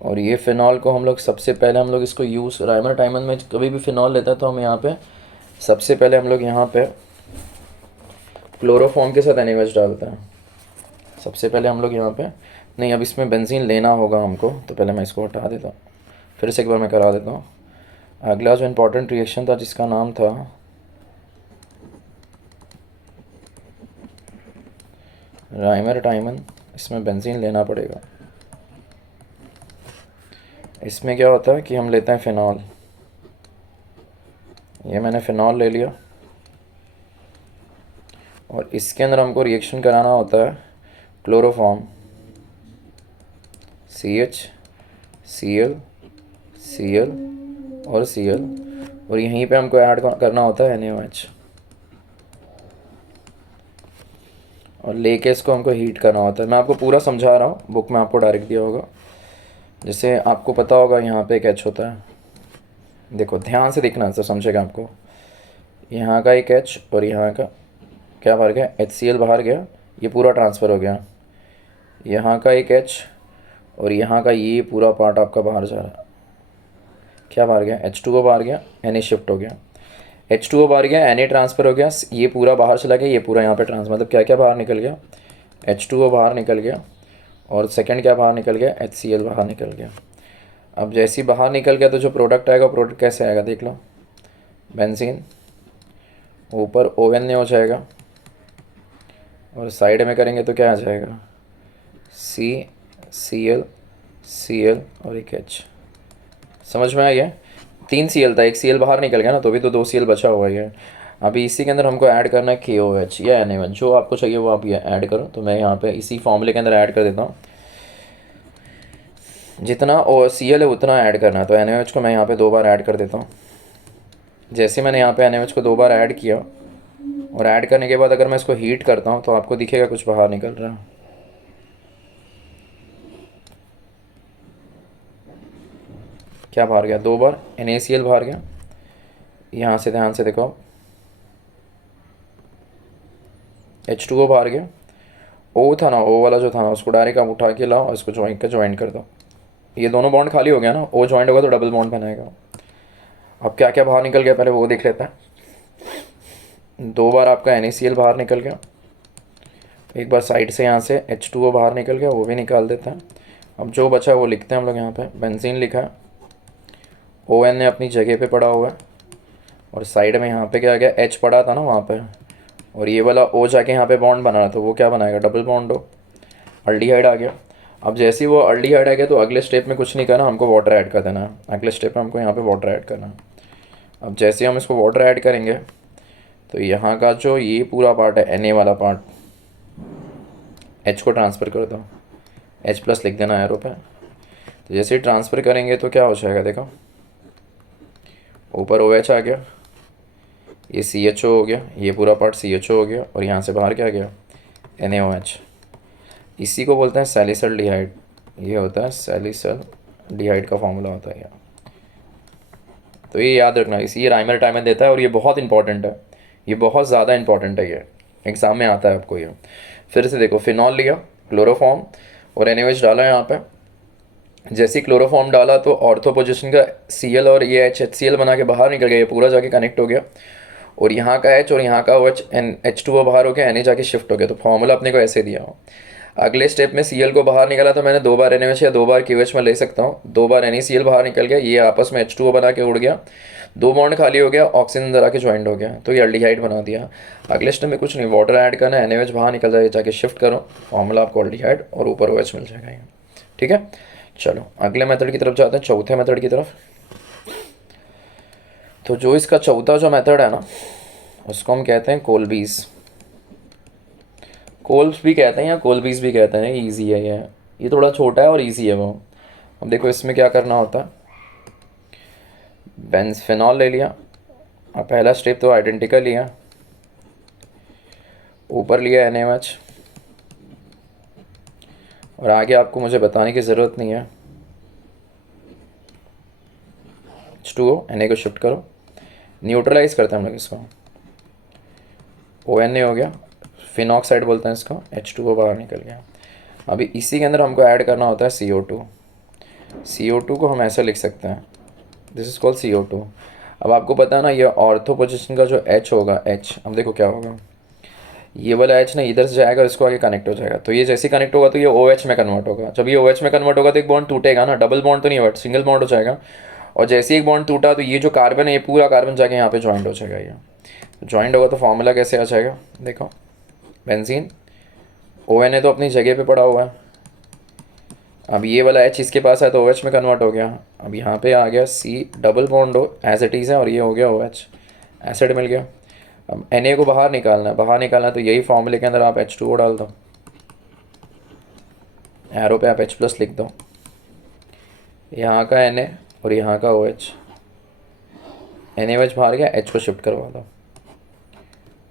और ये फ़िनॉल को हम लोग सबसे पहले हम लोग इसको यूज़, राइमर टाइमन में कभी भी फ़िनॉल लेता है तो हम यहाँ पे सबसे पहले हम लोग यहाँ पे क्लोरोफॉर्म के साथ NaOH डालते हैं। सबसे पहले हम लोग यहाँ पे, नहीं अब इसमें बेंजीन लेना होगा हमको, तो पहले मैं इसको हटा देता हूँ, फिर से एक बार मैं करा देता हूँ। अगला जो इम्पोर्टेंट रिएक्शन था जिसका नाम था राइमर टाइमन, इसमें बेंजीन लेना पड़ेगा। इसमें क्या होता है कि हम लेते हैं फ़िनॉल, ये मैंने फ़िनॉल ले लिया, और इसके अंदर हमको रिएक्शन कराना होता है क्लोरोफॉर्म, CH, Cl, Cl और Cl, और यहीं पे हमको ऐड करना होता है NaOH, और लेके इसको हमको हीट करना होता है। मैं आपको पूरा समझा रहा हूँ, बुक में आपको डायरेक्ट दिया होगा। जैसे आपको पता होगा यहाँ पे एक H होता है, देखो ध्यान से देखना तो समझेगा आपको। यहाँ का एक H और यहाँ का क्या बाहर गया, HCl बाहर गया, ये पूरा ट्रांसफ़र हो गया। यहाँ का एक H और यहाँ का ये पूरा पार्ट आपका बाहर जा रहा है, क्या बाहर गया, H2O बाहर गया, Na शिफ्ट हो गया, H2O बाहर गया, Na ट्रांसफ़र हो गया, ये पूरा बाहर चला गया, ये पूरा यहाँ पे ट्रांसफर, मतलब क्या क्या बाहर निकल गया, H2O बाहर निकल गया, और सेकंड क्या बाहर निकल गया, HCl बाहर निकल गया। अब जैसे ही बाहर निकल गया तो जो प्रोडक्ट आएगा, प्रोडक्ट कैसे आएगा देख लो, बेंजीन ऊपर ON हो जाएगा, और साइड में करेंगे तो क्या आ जाएगा, C, Cl, Cl और एक H। समझ में आ गया, 3 Cl था, एक Cl बाहर निकल गया ना, तो भी तो 2 Cl बचा हुआ है। अभी इसी के अंदर हमको ऐड करना है KOH या NaOH, जो आपको चाहिए वो आप ये ऐड करो। तो मैं यहाँ पे इसी फॉर्मूले के अंदर ऐड कर देता हूँ, जितना Cl है उतना ऐड करना है। तो NaOH को मैं यहाँ पे 2 बार ऐड कर देता हूँ। जैसे मैंने यहाँ पे NaOH को 2 बार ऐड किया, और ऐड करने के बाद अगर मैं इसको हीट करता हूँ तो आपको दिखेगा कुछ बाहर निकल रहा है। क्या बाहर गया, 2 बार NaCl बाहर गया। यहाँ से ध्यान से देखो, H2O बाहर गया, O था ना, O वाला जो था ना, उसको डायरेक्ट आप उठा के लाओ और इसको ज्वाइंट कर दो। ये दोनों बॉन्ड खाली हो गया ना, O ज्वाइंट होगा तो डबल बॉन्ड बनाएगा। अब क्या क्या बाहर निकल गया पहले वो देख लेता है। 2 बार आपका NaCl बाहर निकल गया, एक बार साइड से यहाँ से H2O बाहर निकल गया, वो भी निकाल देता है। अब जो बचा वो लिखते हैं हम लोग, यहाँ पे बेंजीन लिखा है, ON ने अपनी जगह पे पड़ा हुआ है, और साइड में यहाँ पे क्या आ गया, H पड़ा था ना वहाँ पे, और ये वाला O जाके यहाँ पे बॉन्ड बना रहा, तो वो क्या बनाएगा, डबल बॉन्ड हो, अल्डिहाइड आ गया। अब जैसे ही वो अल्डिहाइड आ गया तो अगले स्टेप में कुछ नहीं करना, हमको वाटर ऐड कर देना है। अगले स्टेप में हमको यहाँ पे वाटर ऐड करना है। अब जैसे ही हम इसको वाटर ऐड करेंगे तो यहाँ का जो ये पूरा पार्ट है, Na वाला पार्ट, H को ट्रांसफ़र कर दो, H+ लिख देना एरो पे। तो जैसे ही ट्रांसफ़र करेंगे तो क्या हो जाएगा, देखो ऊपर OH आ गया, ये CHO हो गया, ये पूरा पार्ट CHO हो गया, और यहाँ से बाहर क्या गया, NaOH। इसी को बोलते हैं सैलिसल्डिहाइड, ये होता है सैलिसल्डिहाइड का फॉर्मूला होता है ये। तो ये याद रखना, इसी ये राइमर टाइमन देता है, और ये बहुत इंपॉर्टेंट है, ये बहुत ज़्यादा इंपॉर्टेंट है, ये एग्ज़ाम में आता है आपको ये। फिर से देखो, फिनॉल लिया, क्लोरोफॉर्म और NaOH डाला यहाँ पे। जैसे ही क्लोरोफॉर्म डाला तो ऑर्थो पोजीशन का Cl और ये HCl बना के बाहर निकल गया, ये पूरा जाके कनेक्ट हो गया, और यहाँ का H और यहाँ का OH H2O बाहर हो गया, Na जाके शिफ्ट हो गया। तो फॉर्मूला अपने को ऐसे दिया हो। अगले स्टेप में Cl को बाहर निकाला तो मैंने 2 बार NaOH या 2 बार KOH में ले सकता हूँ। 2 बार NaCl बाहर निकल गया, ये आपस में H2O बना के उड़ गया, 2 बॉन्ड खाली हो गया, ऑक्सीजन अंदर आके ज्वाइंट हो गया, तो ये अल्डिहाइड बना दिया। अगले स्टेप में कुछ नहीं, वाटर ऐड करना है, NaOH बाहर निकल जाए, जाके शिफ्ट करो, फॉर्मूला आपको अल्डिहाइड और ऊपर OH मिल जाएगा ये। ठीक है, चलो अगले मेथड की तरफ जाते हैं, चौथे मेथड की तरफ। तो जो इसका चौथा जो मेथड है ना, उसको हम कहते हैं कोल्बीज। कोल्ब्स भी कहते हैं या कोल्बीज भी कहते हैं, ईजी है ये थोड़ा छोटा है और ईजी है वो। अब देखो इसमें क्या करना होता है, बेंजफेनॉल ले लिया। अब पहला स्टेप तो आइडेंटिकल लिया, ऊपर लिया NaOH, और आगे आपको मुझे बताने की ज़रूरत नहीं है। H2O, Na को शिफ्ट करो, न्यूट्रलाइज करते हैं हम लोग इसको। ONA हो गया, फिनॉक्साइड बोलते हैं इसको, H2O बाहर निकल गया। अभी इसी के अंदर हमको ऐड करना होता है CO2। CO2 को हम ऐसे लिख सकते हैं, दिस इज़ कॉल्ड CO2। अब आपको पता है ना, ये ऑर्थो पोजीशन का जो H होगा, H, अब देखो क्या होगा, ये वाला H ना इधर से जाएगा, इसको आगे कनेक्ट हो जाएगा, तो ये जैसे कनेक्ट होगा तो ये OH में कन्वर्ट होगा। जब ये OH में कन्वर्ट होगा तो एक बॉन्ड टूटेगा ना, डबल बॉन्ड तो नहीं होगा, सिंगल बॉन्ड हो जाएगा। और जैसे ही एक बॉन्ड टूटा तो ये जो कार्बन है, ये पूरा कार्बन जाके यहाँ पे ज्वाइंट हो जाएगा। ये ज्वाइंट होगा तो फॉर्मूला कैसे आ जाएगा, देखो, बेंजीन, ONA तो अपनी जगह पे पड़ा हुआ है। अब ये वाला H इसके पास है तो OH में कन्वर्ट हो गया। अब यहाँ पे आ गया C, डबल बॉन्ड हो एज इट इज़ है, और ये हो गया OH, एसिड मिल गया। अब Na को बाहर निकालना है, बाहर निकालना है तो यही फॉर्मूले के अंदर आप H2O डाल दो, एरो पे आप H+ लिख दो, यहाँ का Na और यहाँ का OH, NaOH बाहर गया, H को शिफ्ट करवा दो,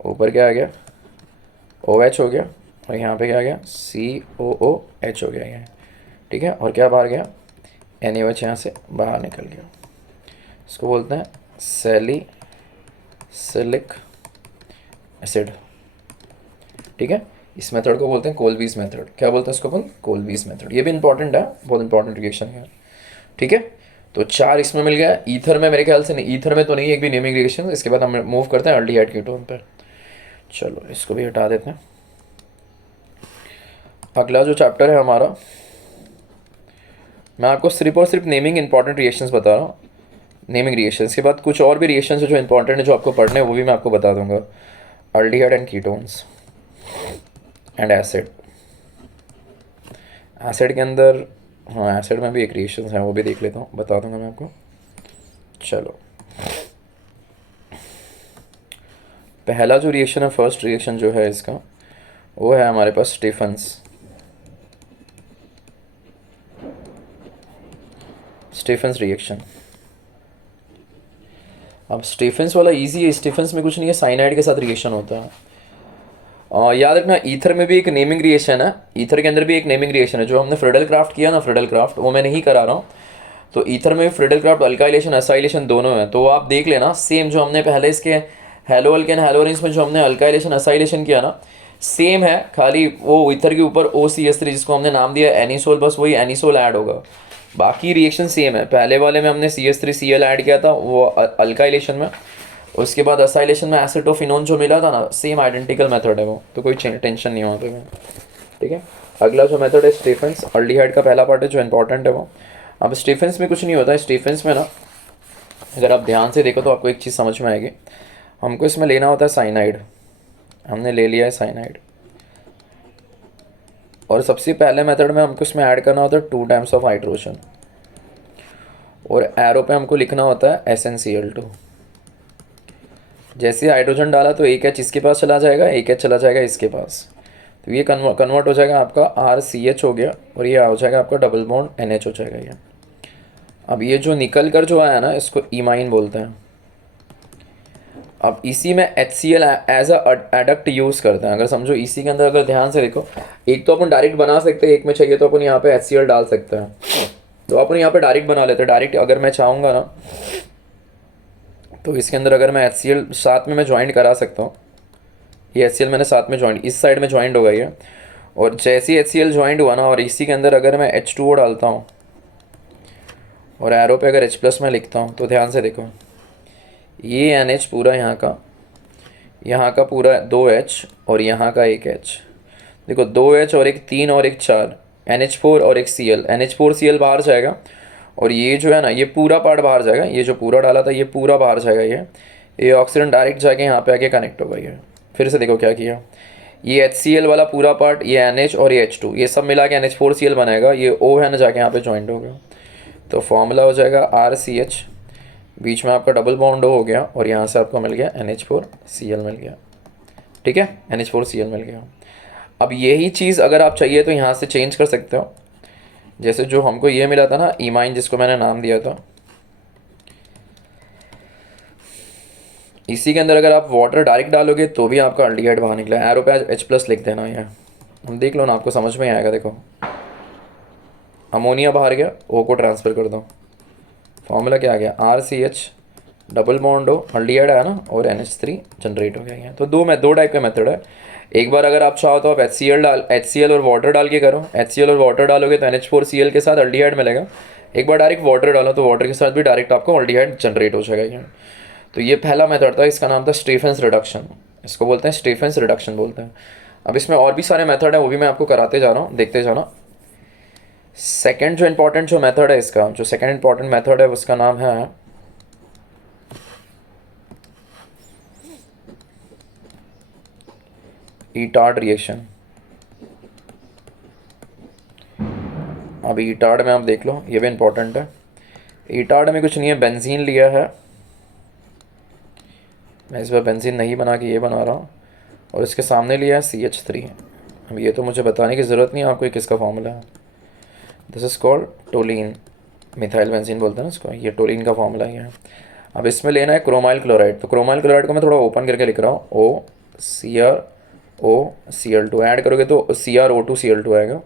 ऊपर क्या आ गया, OH हो गया, और यहाँ पे क्या आ गया, COOH हो गया ये, ठीक है। और क्या बाहर गया, NaOH यहाँ से बाहर निकल गया। इसको बोलते हैं सैलिसिलिक एसिड, ठीक है। इस मेथड को बोलते हैं कोल्बीज मेथड। क्या बोलते हैं इसको अपन, कोल्बीज मेथड। ये भी इंपॉर्टेंट है, बहुत इंपॉर्टेंट रिएक्शन है, ठीक है। तो 4 इसमें मिल गया। ईथर में मेरे ख्याल से नहीं, ईथर में तो नहीं एक भी नेमिंग रिएक्शन। इसके बाद हम मूव करते हैं अल्डिहाइड कीटोन पर। चलो इसको भी हटा देते हैं। अगला जो चैप्टर है हमारा, मैं आपको सिर्फ और सिर्फ नेमिंग इंपॉर्टेंट रिएक्शंस बता रहा हूँ। नेमिंग रिएक्शंस के बाद कुछ और भी रिएक्शंस है जो इंपॉर्टेंट है, जो आपको पढ़ने हैं, वो भी मैं आपको बता दूंगा। Aldehyde and ketones and acid. Acid के अंदर, हाँ एसिड में भी एक रिएक्शंस है, वो भी देख लेता हूँ, बता दूंगा मैं आपको। चलो पहला जो रिएक्शन है, फर्स्ट रिएक्शन जो है इसका, वो है हमारे पास स्टीफेंस रिएक्शन। अब स्टीफेंस वाला इजी है, स्टीफेंस में कुछ नहीं है, साइनाइड के साथ रिएक्शन होता है। याद रखना, ईथर में भी एक नेमिंग रिएक्शन है, ईथर के अंदर भी एक नेमिंग रिएक्शन है। जो हमने फ्रीडल क्राफ्ट किया ना, फ्रीडल क्राफ्ट, वो मैं नहीं करा रहा हूँ। तो ईथर में फ्रीडल क्राफ्ट अल्काइलेशन एसाइलेशन दोनों है, तो आप देख लेना। सेम जो हमने पहले इसके हेलो अल्केन हेलोरिन्स में जो हमने अल्काइलेशन एसाइलेशन किया ना, सेम है, खाली वो ईथर के ऊपर OCH3 जिसको हमने नाम दिया एनिसोल, बस वही एनिसोल ऐड होगा, बाकी रिएक्शन सेम है। पहले वाले में हमने CH3Cl ऐड किया था वो अल्काइलेशन में, उसके बाद असाइलेशन में एसिटोफिनोन जो मिला था ना, सेम आइडेंटिकल मेथड है वो, तो कोई टेंशन नहीं होता है, ठीक है। अगला जो मेथड है स्टीफेंस, अल्डिहाइड का पहला पार्ट है जो इंपॉर्टेंट है वो। अब स्टीफेंस में कुछ नहीं होता है। स्टीफेंस में ना, अगर आप ध्यान से देखो तो आपको एक चीज़ समझ में आएगी। हमको इसमें लेना होता है साइनाइड, हमने ले लिया है साइनाइड, और सबसे पहले मेथड में हमको इसमें ऐड करना होता है 2 टाइम्स ऑफ हाइड्रोजन, और एरो पे हमको लिखना होता है SnCl2। जैसे हाइड्रोजन डाला तो एक H इसके पास चला जाएगा, एक H चला जाएगा इसके पास, तो ये कन्वर्ट हो जाएगा आपका RCH हो गया, और ये हो जाएगा आपका डबल बॉन्ड NH हो जाएगा ये। अब ये जो निकल कर जो आया ना, इसको इमाइन बोलते हैं। अब इसी में HCl as a adduct use करते हैं। अगर समझो इसी के अंदर अगर ध्यान से देखो, एक तो अपन डायरेक्ट बना सकते हैं, एक में चाहिए तो अपन यहाँ पे HCl डाल सकते हैं, तो अपन यहाँ पे डायरेक्ट बना लेते हैं। डायरेक्ट अगर मैं चाहूँगा ना, तो इसके अंदर अगर मैं HCl साथ में मैं ज्वाइंट करा सकता हूँ। ये HCl मैंने साथ में ज्वाइंट, इस साइड में ज्वाइंट हो गई है, और जैसे ही HCl ज्वाइंट हुआ ना, और इसी के अंदर अगर मैं H2O डालता हूँ, और एरो पे अगर H+ में लिखता हूँ, तो ध्यान से देखो, ये NH पूरा यहाँ का पूरा 2H, और यहाँ का एक H, देखो 2H और एक 3 और एक 4, NH4 और एक Cl, NH4Cl बाहर जाएगा, और ये जो है ना, ये पूरा पार्ट बाहर जाएगा। ये जो पूरा डाला था ये पूरा बाहर जाएगा। ये ऑक्सीजन डायरेक्ट जाके यहाँ पे आके कनेक्ट होगा। ये फिर से देखो क्या किया, ये HCl वाला पूरा पार्ट, ये NH और ये H2, ये सब मिला के NH4Cl बनाएगा। ये O है ना, जाके यहाँ पे ज्वाइंट होगा, तो फॉर्मूला हो जाएगा RCH, बीच में आपका डबल बॉन्ड हो गया, और यहाँ से आपको मिल गया NH4Cl मिल गया, ठीक है, NH4Cl मिल गया। अब यही चीज़ अगर आप चाहिए तो यहाँ से चेंज कर सकते हो। जैसे जो हमको ये मिला था ना ईमाइन, जिसको मैंने नाम दिया था, इसी के अंदर अगर आप वाटर डायरेक्ट डालोगे तो भी आपका अल्डिहाइड बाहर निकला। एरो पे H+ लिख देना ये, हम देख लो ना, आपको समझ में आएगा। देखो अमोनिया बाहर गया, O को ट्रांसफ़र कर दो, फॉर्मूला क्या आ गया, RCH डबल बॉन्ड हो, अल्डिहाइड आया ना, और NH3 जनरेट हो गया है। तो दो टाइप का मेथड है। एक बार अगर आप चाहो तो आप HCl और वाटर डाल के करो। HCl और वाटर डालोगे तो NH4Cl के साथ अल्डिहाइड मिलेगा। एक बार डायरेक्ट वाटर डालो तो वाटर के साथ भी डायरेक्ट आपको अल्डिहाइड जनरेट हो जाएगा। तो ये पहला मेथड था, इसका नाम था स्टीफेंस रिडक्शन। इसको बोलते हैं स्टीफेंस रिडक्शन बोलते हैं। अब इसमें और भी सारे मेथड हैं, वो भी मैं आपको कराते जा रहा हूँ, देखते जाना। सेकंड जो इंपॉर्टेंट जो मेथड है इसका, जो सेकंड इंपॉर्टेंट मेथड है उसका नाम है ईटार्ड रिएक्शन। अब ईटार्ड में आप देख लो, ये भी इंपॉर्टेंट है। ईटार्ड में कुछ नहीं है, बेंजीन लिया है, मैं इस बार बेंजीन नहीं बना के ये बना रहा हूँ, और इसके सामने लिया है CH3। अब ये तो मुझे बताने की ज़रूरत नहीं है आपको, ये किसका फॉर्मूला है। This is called toluene, methyl benzene बोलते हैं ना इसको, ये टोलिन का फॉर्मूला ही है। अब इसमें लेना है क्रोमाइल क्लोराइड। तो क्रोमाइल क्लोराइड को मैं थोड़ा ओपन करके लिख रहा हूँ, OCrOCl2 ऐड करोगे तो CrO2Cl2 आएगा,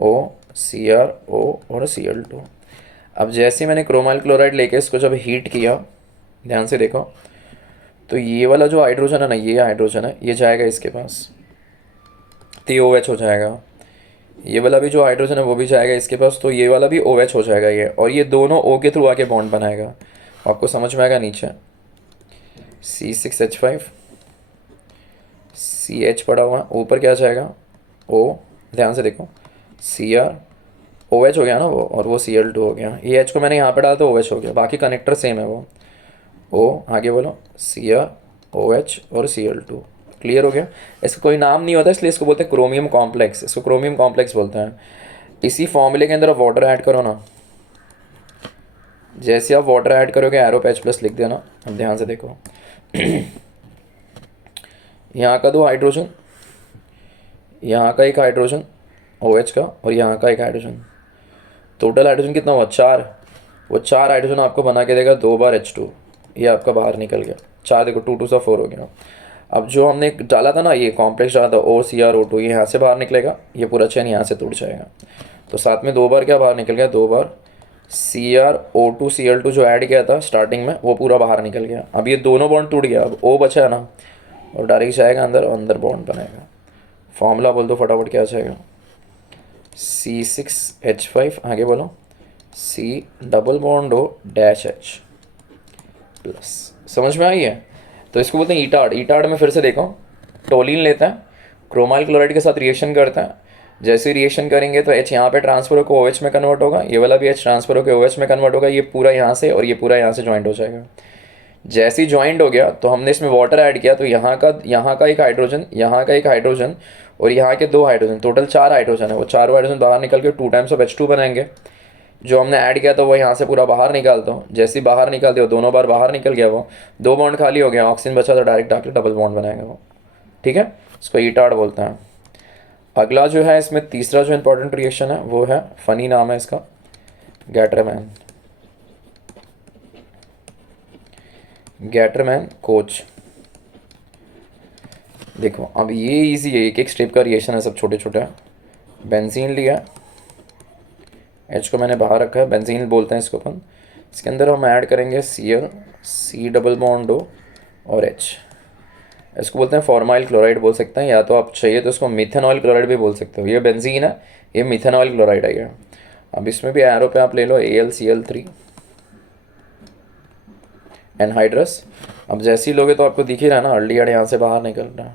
OCrO और Cl2। अब जैसे मैंने क्रोमाइल क्लोराइड लेके इसको जब हीट किया, ध्यान से देखो, तो ये वाला जो हाइड्रोजन है ना, ये हाइड्रोजन है, ये जाएगा इसके पास, तो ये OH हो जाएगा। ये वाला भी जो हाइड्रोजन है वो भी जाएगा इसके पास, तो ये वाला भी OH हो जाएगा ये, और ये दोनों O के थ्रू आके बॉन्ड बनाएगा। आपको समझ में आएगा। नीचे C6H5 CH पड़ा हुआ है, ऊपर क्या जाएगा O, ध्यान से देखो, Cr OH हो गया ना वो, और वो Cl2 हो गया। ये H को मैंने यहाँ पे डाला तो OH हो गया, बाकी कनेक्टर सेम है वो। O आगे बोलो, Cr OH और Cl2, क्लियर हो गया। इसका कोई नाम नहीं होता इसलिए इसको बोलते हैं क्रोमियम कॉम्प्लेक्स, इसको क्रोमियम कॉम्प्लेक्स बोलते हैं। इसी फॉर्मूले के अंदर आप वाटर ऐड करो ना, जैसे आप वाटर ऐड करोगे एरो पे H+ लिख देना। अब ध्यान से देखो यहाँ का 2 हाइड्रोजन, यहाँ का एक हाइड्रोजन OH का, और यहाँ का एक हाइड्रोजन, टोटल हाइड्रोजन कितना हुआ 4। वो 4 हाइड्रोजन आपको बना के देगा 2 बार H2, ये आपका बाहर निकल गया। 4 देखो, 2 2 सा 4 हो गया। अब जो हमने डाला था ना, ये कॉम्प्लेक्स डाला था OCrO2, ये यहाँ से बाहर निकलेगा, ये पूरा चेन यहाँ से टूट जाएगा। तो साथ में 2 बार क्या बाहर निकल गया, 2 बार CrO2Cl2 जो ऐड किया था स्टार्टिंग में, वो पूरा बाहर निकल गया। अब ये दोनों बॉन्ड टूट गया, अब O बचा है ना, और डायरेक्ट जाएगा अंदर, और अंदर बॉन्ड बनेगा। फॉर्मूला बोल दो फटाफट, क्या आ जाएगा, C6H5 आगे बोलो, C double bond O-H plus. समझ में आई है। तो इसको बोलते हैं ईटार्ड। ईटार्ड में फिर से देखो, टोलिन लेता है, क्रोमाइल क्लोराइड के साथ रिएक्शन करता है, जैसे रिएक्शन करेंगे तो H यहाँ पे ट्रांसफर होकर OH में कन्वर्ट होगा, ये वाला भी H ट्रांसफर होकर OH में कन्वर्ट होगा, ये पूरा यहाँ से और ये पूरा यहाँ से ज्वाइंट हो जाएगा। जैसे ही ज्वाइंट हो गया तो हमने इसमें वाटर ऐड किया, तो यहाँ का एक हाइड्रोजन, यहाँ का एक हाइड्रोजन, और यहाँ के 2 हाइड्रोजन, टोटल 4 हाइड्रोजन है। वो 4 हाइड्रोजन बाहर निकल के 2 टाइम्स ऑफ H2 बनाएंगे। जो हमने ऐड किया था वो यहाँ से पूरा बाहर निकालता हूँ, जैसे ही बाहर निकालते हो, दोनों बार बाहर निकल गया, वो 2 बॉन्ड खाली हो गया, ऑक्सीजन बचा तो डायरेक्ट आके डबल बॉन्ड बनाएगा वो। ठीक है, इसको ईटार्ड बोलते हैं। अगला जो है इसमें तीसरा जो इंपॉर्टेंट रिएक्शन है वो है, फनी नाम है इसका, गैटरमैन कोच। देखो अब ये इजी है, एक एक स्टेप का रिएक्शन है, सब छोटे छोटे हैं। बेंजीन लिया, H को मैंने बाहर रखा है, बेंजीन बोलते हैं इसको अपन। इसके अंदर हम ऐड करेंगे Cl, C double bond O और H। इसको बोलते हैं फॉर्माइल क्लोराइड बोल सकते हैं, या तो आप चाहिए तो इसको मिथेनॉल क्लोराइड भी बोल सकते हो। ये बेंजीन है, ये मिथेनॉल क्लोराइड है ये। अब इसमें भी एरो पे आप ले लो AlCl3 एनहाइड्रस। अब जैसे ही लोगे तो आपको दिख ही रहा है ना, अल्डिहाइड यहाँ से बाहर निकल रहा है,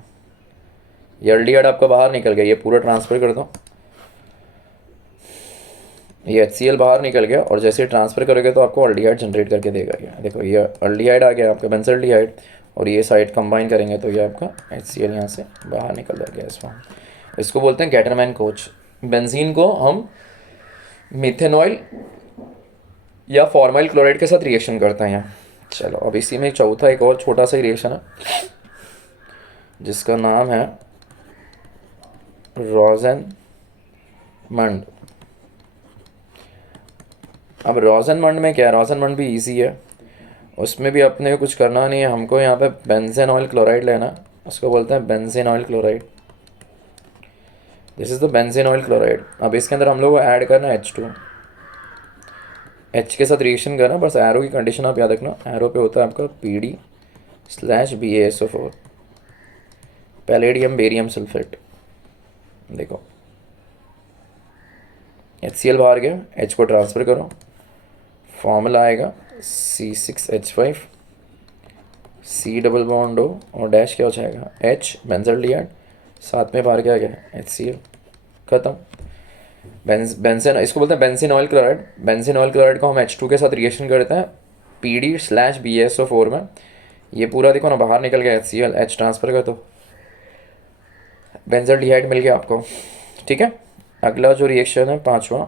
ये अल्डिहाइड आपका बाहर निकल गया, ये पूरा ट्रांसफ़र कर दो, ये HCl बाहर निकल गया, और जैसे ट्रांसफ़र करोगे तो आपको अल्डिहाइड जनरेट करके देगा। ये देखो, ये अल्डिहाइड आ गया आपका बेंजल्डिहाइड, और ये साइड कंबाइन करेंगे तो ये आपका HCl यहाँ से बाहर निकल जाएगा इस फॉर्म। इसको बोलते हैं गैटरमैन कोच। बेंजीन को हम मिथेनॉइल या फॉर्माइल क्लोराइड के साथ रिएक्शन करते हैं यहाँ। चलो अब इसी में चौथा एक और छोटा सा रिएक्शन है जिसका नाम है रोज़नमंड। अब रोज़नमंड में क्या है, रोज़नमंड भी इजी है, उसमें भी अपने को कुछ करना नहीं है, हमको यहाँ पे बेंजीन ऑयल क्लोराइड लेना, उसको बोलते हैं benzene oil chloride. This is the benzene oil chloride. अब इसके अंदर हम लोग को ऐड करना है H2, H के साथ रिएक्शन करना, बस एरो की कंडीशन आप याद रखना, एरो पे होता है आपका PD/BaSO4, पैलेडियम बेरियम सल्फेट। देखो HCl बाहर गया, H को ट्रांसफ़र करो, फॉर्मूला आएगा C6H5, C double bond O और डैश क्या हो जाएगा H बेंजल्डिहाइड, साथ में बाहर क्या गया HCl, ख़त्म। बेंजीन, इसको बोलते हैं benzene oil chloride. Benzene oil chloride को हम H2 के साथ रिएक्शन करते हैं PD/BaSO4 में, ये पूरा देखो ना बाहर निकल गया HCl, H ट्रांसफ़र कर दो, बेंजल्डिहाइड मिल गया आपको। ठीक है, अगला जो रिएक्शन है पांचवा,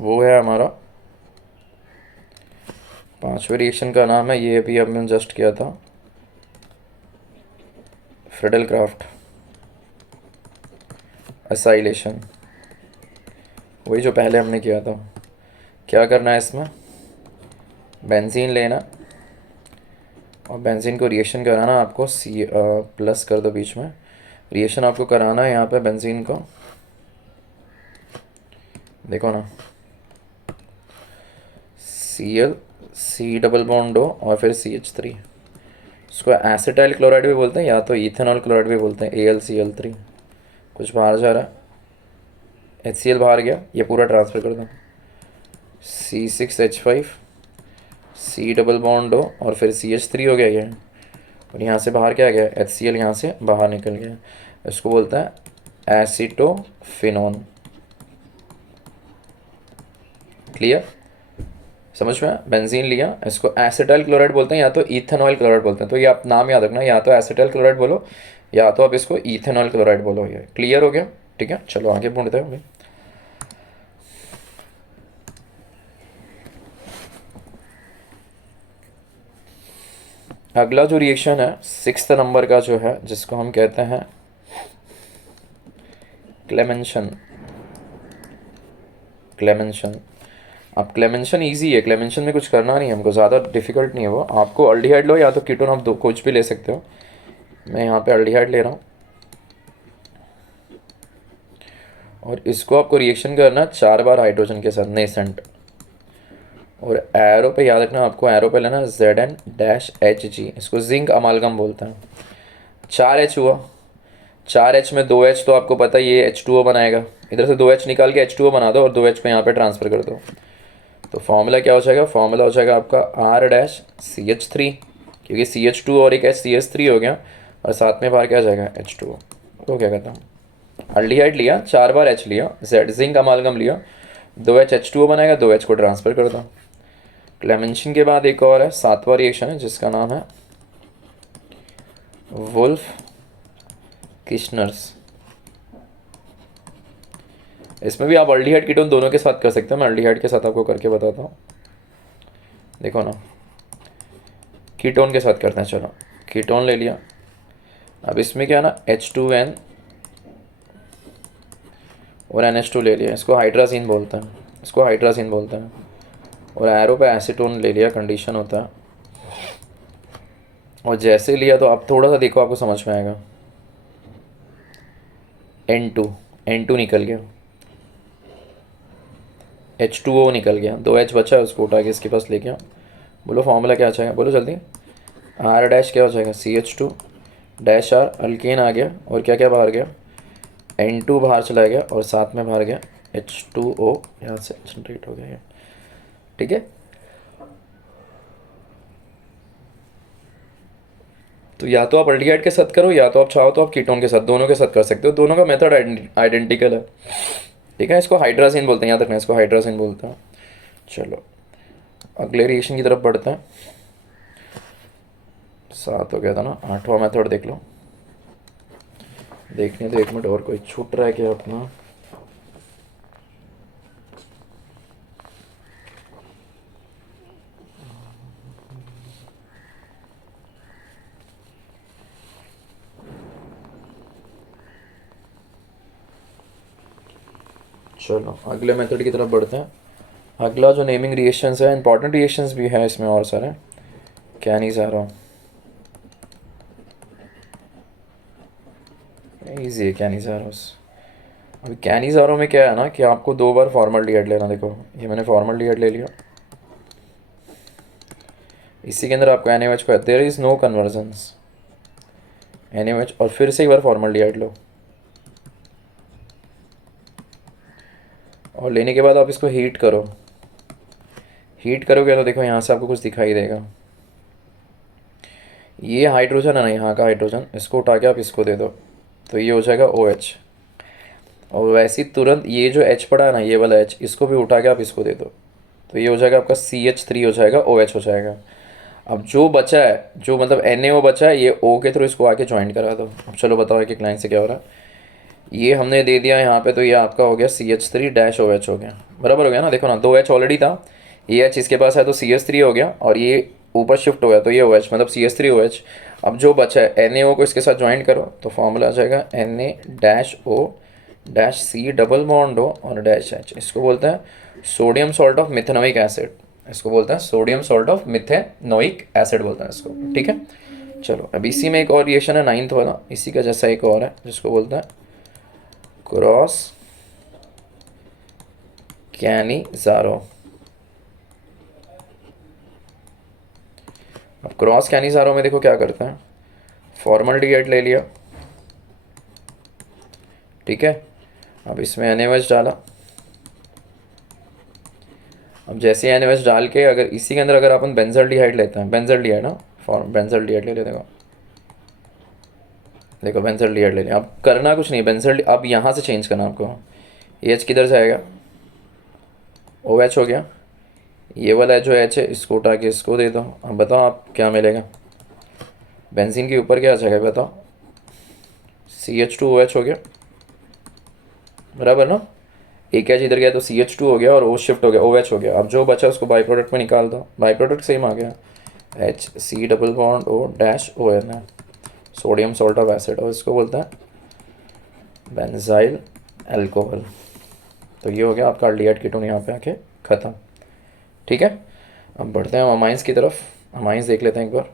वो है हमारा, पांचवें रिएक्शन का नाम है, ये अभी हमने जस्ट किया था, फ्रेडल-क्राफ्ट एसाइलेशन, वही जो पहले हमने किया था। क्या करना है इसमें, बेंजीन लेना और बेंजीन को रिएक्शन कराना आपको, सी प्लस कर दो बीच में, रिएक्शन आपको कराना है यहाँ पे बेंजीन को, देखो ना Cl, C double bond O और फिर CH3, इसको एसिटाइल क्लोराइड भी बोलते हैं या तो इथेनॉल क्लोराइड भी बोलते हैं, AlCl3। कुछ बाहर जा रहा है, HCl बाहर गया, ये पूरा ट्रांसफ़र कर दो, C6H5, C double bond O और फिर CH3 हो गया ये, और यहाँ से बाहर क्या आ गया HCl, यहाँ से बाहर निकल गया, इसको बोलते हैं एसिटोफिनोन। क्लियर, समझ में, बेंजीन लिया, इसको एसिटाइल क्लोराइड बोलते हैं या तो इथेनॉल क्लोराइड बोलते हैं, तो ये आप नाम याद रखना, या तो एसिटाइल क्लोराइड बोलो या तो आप इसको इथेनॉल क्लोराइड बोलो। ये क्लियर हो गया, ठीक है, चलो आगे बढ़ते हैं अभी। अगला जो रिएक्शन है 6th नंबर का जो है, जिसको हम कहते हैं क्लेमेंशन। क्लेमेंशन, अब क्लेमेंशन इजी है, क्लेमेंशन में कुछ करना नहीं है हमको, ज़्यादा डिफिकल्ट नहीं है वो, आपको अल्डिहाइड लो या तो कीटोन, आप दो कुछ भी ले सकते हो, मैं यहाँ पे अल्डिहाइड ले रहा हूँ, और इसको आपको रिएक्शन करना 4 बार हाइड्रोजन के साथ नेसेंट, और एरो पे याद रखना, आपको एरो पे लेना Zn-Hg, इसको जिंक अमालगम बोलते हैं। 4H हुआ, 4H में 2H तो आपको पता ही है H2O बनाएगा, इधर से 2H निकाल के H2O बना दो और 2H को यहाँ पे ट्रांसफ़र कर दो, तो फॉर्मूला क्या हो जाएगा, फॉर्मूला हो जाएगा आपका R-CH3, क्योंकि CH2 और एक H CH3 हो गया, और साथ में बाहर क्या आ जाएगा H2O, तो क्या कहता हूँ, अल्डिहाइड लिया, 4 बार H लिया, Z जिंक अमालगम लिया, 2H H2O बनाएगा, 2H को ट्रांसफ़र कर दो। क्लेमेंशन के बाद एक और है 7वां रिएक्शन है, जिसका नाम है वुल्फ किशनर्स। इसमें भी आप अल्डिहाइड कीटोन दोनों के साथ कर सकते हो, मैं अल्डिहाइड के साथ आपको करके बताता हूँ, देखो ना, कीटोन के साथ करते हैं, चलो कीटोन ले लिया, अब इसमें क्या है ना H2N और NH2 ले लिया, इसको हाइड्राजीन बोलते हैं, इसको हाइड्राजीन बोलते हैं, और एरो पे एसीटोन ले लिया, कंडीशन होता है, और जैसे लिया तो अब थोड़ा सा देखो आपको समझ में आएगा, N2 निकल गया, H2O निकल गया, 2H बचा है, उसको उठा के इसके पास लेके आओ, बोलो फॉर्मूला क्या आ जाएगा, बोलो जल्दी, R- क्या हो जाएगा CH2-R, अल्केन आ गया, और क्या क्या बाहर गया N2 बाहर चला गया, और साथ में बाहर गया H2O, यहाँ से जनरेट हो गया ये, ठीक है। तो या तो आप अल्डिहाइड के साथ करो, या तो आप चाहो तो आप कीटोन के साथ, दोनों के साथ कर सकते हो, दोनों का मेथड आइडेंटिकल है, ठीक है। इसको हाइड्राजीन बोलते हैं, याद रखना, इसको हाइड्राजीन बोलते हैं। चलो अगले रिएक्शन की तरफ बढ़ते हैं, 7 हो गया था ना, 8वां मेथड देख लो, देखने तो 1 मिनट, और कोई छूट रहा है क्या अपना, चलो अगले मेथड की तरफ बढ़ते हैं। अगला जो नेमिंग रिएक्शंस है, इंपॉर्टेंट रिएक्शंस भी है इसमें और सारे। कैनिज़ारो, ईजी है कैनिज़ारोस। अभी कैनिज़ारो में क्या है ना कि आपको 2 बार फॉर्मल्डिहाइड लेना। देखो ये मैंने फॉर्मल्डिहाइड ले लिया, इसी के अंदर आपको NaOH को, there is no conversions, NaOH, और फिर से एक बार फॉर्मल्डिहाइड लो, और लेने के बाद आप इसको हीट करो। हीट करोगे तो देखो यहाँ से आपको कुछ दिखाई देगा। ये हाइड्रोजन है ना, यहाँ का हाइड्रोजन, इसको उठा के आप इसको दे दो तो ये हो जाएगा OH। और वैसे ही तुरंत ये जो H पड़ा है ना, ये वाला H, इसको भी उठा के आप इसको दे दो तो ये हो जाएगा आपका CH3 हो जाएगा, OH हो जाएगा। अब जो बचा है, जो मतलब NaO बचा है, ये O के थ्रू इसको आके ज्वाइन करा दो। अब चलो बताओ एक एक लाइन से क्या हो रहा है। ये हमने दे दिया यहाँ पे, तो ये आपका हो गया CH3-OH हो गया, बराबर हो गया ना। देखो ना, 2H ऑलरेडी था, ये H इसके पास है तो CH3 हो गया, और ये ऊपर शिफ्ट हो गया तो ये OH, मतलब CH3OH। अब जो बचा है NaO को इसके साथ ज्वाइन करो तो फॉर्मूला आ जाएगा Na-O-C डबल बॉन्ड O और डैश H। इसको बोलते हैं sodium salt of methanoic acid, इसको बोलते हैं sodium salt of methanoic acid बोलते हैं इसको, ठीक है। चलो अब इसी में एक और रिएक्शन है 9th वाला, इसी का जैसा एक और है जिसको बोलते हैं क्रॉस कैनिज़ारो। अब क्रॉस कैनिज़ारो में देखो क्या करते हैं, फॉर्मल्डिहाइड ले लिया, ठीक है। अब इसमें NaOH डाला। अब जैसे NaOH डाल के अगर इसी के अंदर अगर अपन बेंजल्डिहाइड लेते हैं, बेंजल्डिहाइड ना, बेंजल्डिहाइड ले लेते हैं। देखो बेंजल्डिहाइड ले लिया। अब करना कुछ नहीं, बेंजल अब यहाँ से चेंज करना आपको। ये H किधर जाएगा, OH हो गया। ये वाला जो H है इसको उठा के इसको दे दो। अब बताओ आप क्या मिलेगा, बेंजीन के ऊपर क्या आ जाएगा बताओ, CH2OH हो गया, बराबर ना। एक H इधर गया तो CH2 हो गया और O शिफ्ट हो गया, OH हो गया। अब जो बचा उसको बाई प्रोडक्ट में निकाल दो, बाई प्रोडक्ट सेम आ गया, HC double bond O dash ON है, सोडियम सॉल्ट ऑफ एसिड, और इसको बोलते हैं बेंजाइल अल्कोहल। तो ये हो गया आपका अल्डिहाइड कीटोन यहाँ पे आके ख़त्म, ठीक है। अब बढ़ते हैं हम अमाइंस की तरफ। अमाइंस देख लेते हैं एक बार।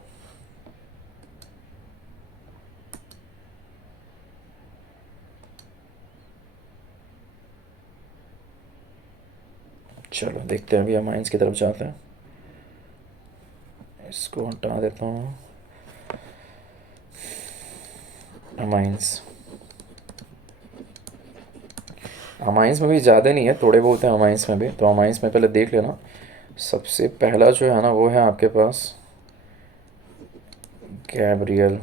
चलो देखते हैं, अभी अमाइंस की तरफ जाते हैं। इसको हटा देता हूँ। अमाइंस, अमाइंस में भी ज़्यादा नहीं है, थोड़े बहुत हैं अमाइंस में भी। तो अमाइंस में पहले देख लेना। सबसे पहला जो है ना वो है आपके पास गैब्रियल,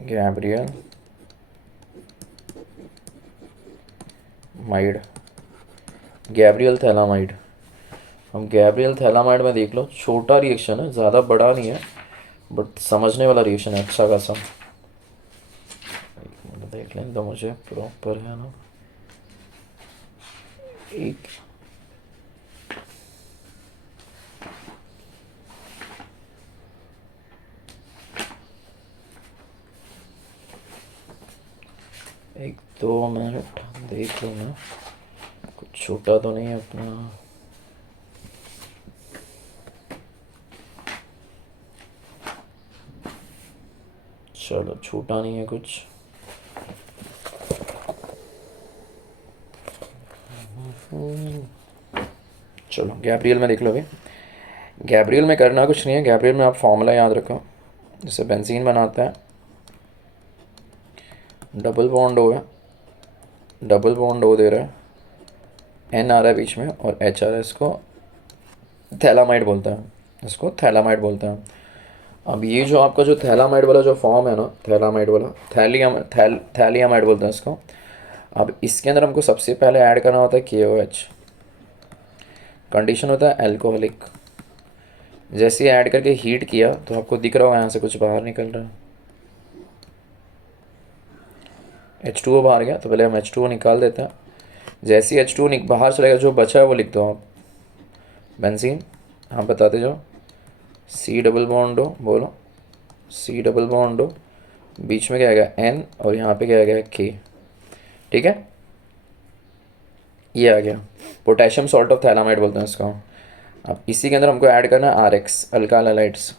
गैब्रियल माइड, गैब्रियल थैलामाइड। हम गैब्रियल थैलामाइड में देख लो, छोटा रिएक्शन है, ज़्यादा बड़ा नहीं है, बट समझने वाला रिएक्शन है अच्छा खासा। देख लें तो मुझे प्रॉपर है ना, एक एक 2 मिनट देख लो ना, कुछ छोटा तो नहीं है अपना। चलो छोटा नहीं है कुछ। चलो गैब्रियल में देख लो। अभी गैब्रियल में करना कुछ नहीं है, गैब्रियल में आप फॉर्मूला याद रखो। जैसे बेंजीन बनाता है, डबल बॉन्ड O है, डबल बॉन्ड O दे रहा है, N आ रहा है बीच में और H आ रहा है, इसको थैलामाइड बोलता है, इसको थैलामाइड बोलते हैं। अब ये जो आपका जो थैलामाइड वाला जो फॉर्म है ना, थैलामाइड वाला, थैलियामाइड बोलते हैं इसको। अब इसके अंदर हमको सबसे पहले ऐड करना होता है KOH, कंडीशन होता है अल्कोहलिक। जैसे ही ऐड करके हीट किया तो आपको दिख रहा होगा यहाँ से कुछ बाहर निकल रहा है, H2O बाहर गया, तो पहले हम H2O निकाल देते हैं। जैसे ही H2O बाहर चलेगा, जो बचा है वो लिख दो आप, बेंजीन। आप बताते जाओ, C डबल बॉन्ड O, बोलो C डबल बॉन्ड O, बीच में क्या आएगा N और यहाँ पे क्या आएगा K। ठीक है, ये आ गया पोटेशियम सॉल्ट ऑफ थैलामाइड बोलते हैं इसको। अब इसी के अंदर हमको ऐड करना है RX अल्काइल हैलाइड्स।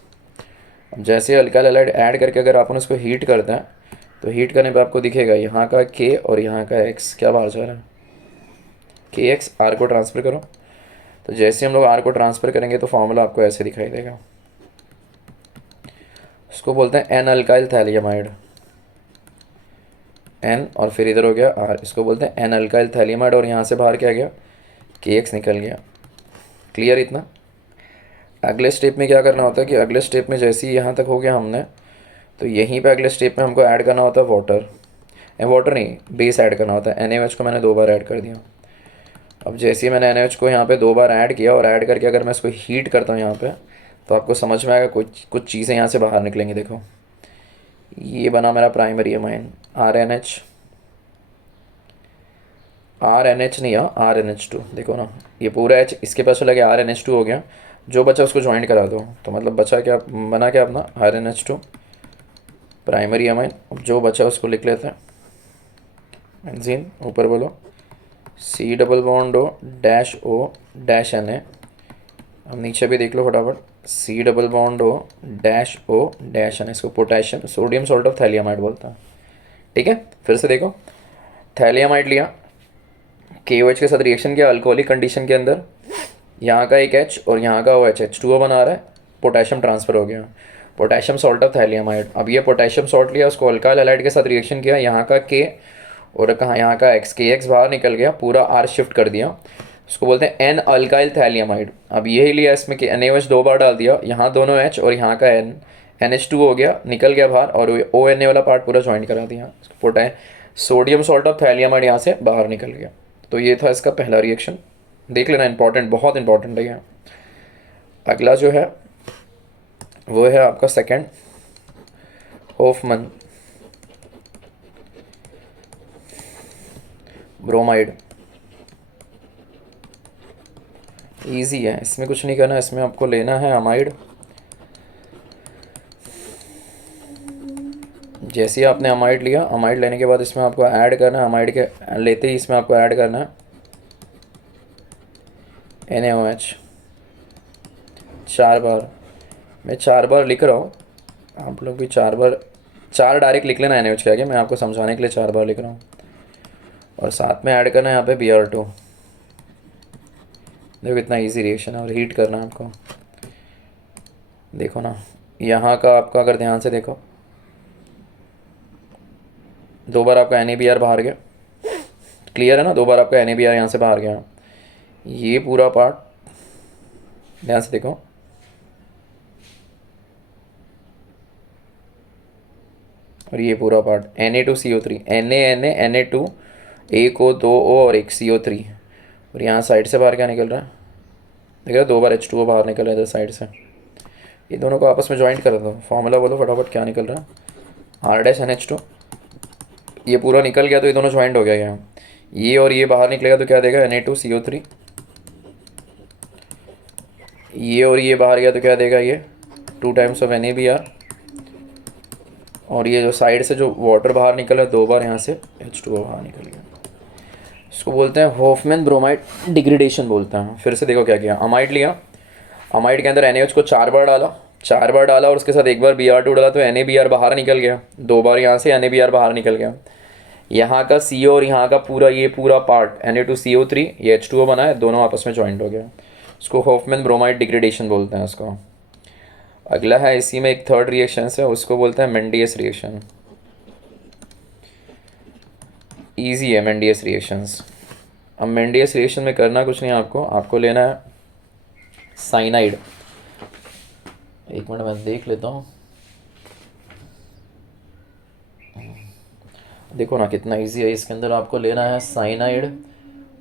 अब जैसे अल्काइल हैलाइड ऐड करके अगर अपन उसको हीट करते हैं तो हीट करने पे आपको दिखेगा यहाँ का K और यहाँ का X क्या बाहर जा रहा है, KX। R को ट्रांसफ़र करो, तो जैसे हम लोग R को ट्रांसफ़र करेंगे तो फॉर्मूला आपको ऐसे दिखाई देगा, उसको बोलते हैं एन अल्काइल थैलियमाइड। एन और फिर इधर हो गया R, इसको बोलते हैं एन अल्काइल थैलियमाइड। और यहाँ से बाहर क्या गया, KX निकल गया। क्लियर इतना। अगले स्टेप में क्या करना होता है कि अगले स्टेप में जैसे ही यहाँ तक हो गया हमने, तो यहीं पे अगले स्टेप में हमको ऐड करना होता है वाटर। वाटर नहीं, बेस ऐड करना होता है। NaOH को मैंने 2 बार ऐड कर दिया। अब जैसे ही मैंने NaOH को यहाँ पे 2 बार ऐड किया और ऐड करके अगर मैं इसको हीट करता हूँ यहाँ पे, तो आपको समझ में आएगा कुछ चीज़ें यहाँ से बाहर निकलेंगी। देखो ये बना मेरा प्राइमरी अमाइन RNH, RNH नहीं RNH2। देखो ना ये पूरा H इसके पास चला गया, RNH2 हो गया। जो बचा उसको ज्वाइंट करा दो, तो मतलब बचा क्या, बना क्या अपना RNH2 प्राइमरी अमाइन। अब जो बचा उसको लिख लेते हैं बेंजीन। ऊपर बोलो C double bond O dash O dash Na। अब नीचे भी देख लो फटाफट, C double bond O dash O dash Na। इसको पोटेशियम सोडियम सॉल्ट ऑफ थैलियमाइड बोलता है। ठीक है, फिर से देखो, थैलियमाइड लिया, KOH के साथ रिएक्शन किया अल्कोहलिक कंडीशन के अंदर, यहाँ का एक H और यहाँ का OH H2O बना रहा है, पोटेशियम ट्रांसफ़र हो गया, पोटेशियम सॉल्ट ऑफ थैलियमाइड। अब ये पोटेशियम सॉल्ट लिया, उसको अल्काइल हैलाइड के साथ रिएक्शन किया, यहाँ का K और कहाँ यहाँ का X, KX बाहर निकल गया, पूरा R शिफ्ट कर दिया, उसको बोलते हैं एन अल्काइल थैलियमाइड। अब यही लिया, इसमें कि NaOH 2 बार डाल दिया, यहाँ दोनों H और यहाँ का N, NH2 हो गया, निकल गया बाहर, और ONA वाला पार्ट पूरा ज्वाइंट करा दिया, पोटा सोडियम सॉल्ट ऑफ थैलियमाइड यहाँ से बाहर निकल गया। तो ये था इसका पहला रिएक्शन, देख लेना, इंपॉर्टेंट, बहुत इंपॉर्टेंट है ये। अगला जो है वो है आपका सेकंड, होफमन ब्रोमाइड। इजी है, इसमें कुछ नहीं करना, इसमें आपको लेना है अमाइड। जैसे ही आपने अमाइड लिया, अमाइड लेने के बाद इसमें आपको ऐड करना है, अमाइड के लेते ही इसमें आपको ऐड करना है NaOH 4 बार। मैं 4 बार लिख रहा हूँ, आप लोग भी 4 बार, 4 डायरेक्ट लिख लेना NaOH के आगे, मैं आपको समझाने के लिए 4 बार लिख रहा हूँ। और साथ में ऐड करना है यहाँ पे Br2। देखो कितना इजी रिएक्शन है, और हीट करना है आपको। देखो ना यहाँ का आपका अगर ध्यान से देखो, 2 बार आपका NaBr बाहर गया, क्लियर है ना, 2 बार आपका NaBr यहाँ से बाहर गया। ये पूरा पार्ट ध्यान से देखो, और ये पूरा पार्ट Na2CO3, Na2 एक O 2 O और एक CO3, और यहाँ साइड से बाहर क्या निकल रहा है, देख रहे हो 2 बार H2O बाहर निकल रहा है इधर साइड से। ये दोनों को आपस में ज्वाइंट कर दो, फॉर्मूला बोलो फटाफट क्या निकल रहा है, R-NH2। ये पूरा निकल गया तो ये दोनों ज्वाइंट हो गया यहाँ, ये और ये बाहर निकलेगा तो क्या देगा Na2CO3। ये और ये बाहर गया तो क्या देगा, ये 2 टाइम्स ऑफ NaBr। और ये जो साइड से जो वाटर बाहर निकला है 2 बार, यहाँ से H2O बाहर निकल गया। इसको बोलते हैं होफमैन ब्रोमाइड डिग्रेडेशन बोलते हैं। फिर से देखो क्या किया, अमाइड लिया, अमाइड के अंदर NaOH को 4 बार डाला, 4 बार डाला, और उसके साथ एक बार Br2 डाला, तो NaBr बाहर निकल गया, 2 बार यहाँ से NaBr बाहर निकल गया। यहाँ का CO और यहाँ का पूरा ये पूरा पार्ट Na2CO3, ये H2O बना है, दोनों आपस में ज्वाइंट हो गया। इसको होफमैन ब्रोमाइड डिग्रेडेशन बोलते हैं इसको। अगला है इसी में एक थर्ड रिएक्शन है, उसको बोलते हैं मेंडियस रिएक्शन। ईजी है मेंडियस रिएक्शंस। अब मेंडियस रिएक्शन में करना कुछ नहीं, आपको लेना है साइनाइड। एक मिनट मैं देख लेता हूँ, देखो ना कितना इजी है। इसके अंदर आपको लेना है साइनाइड,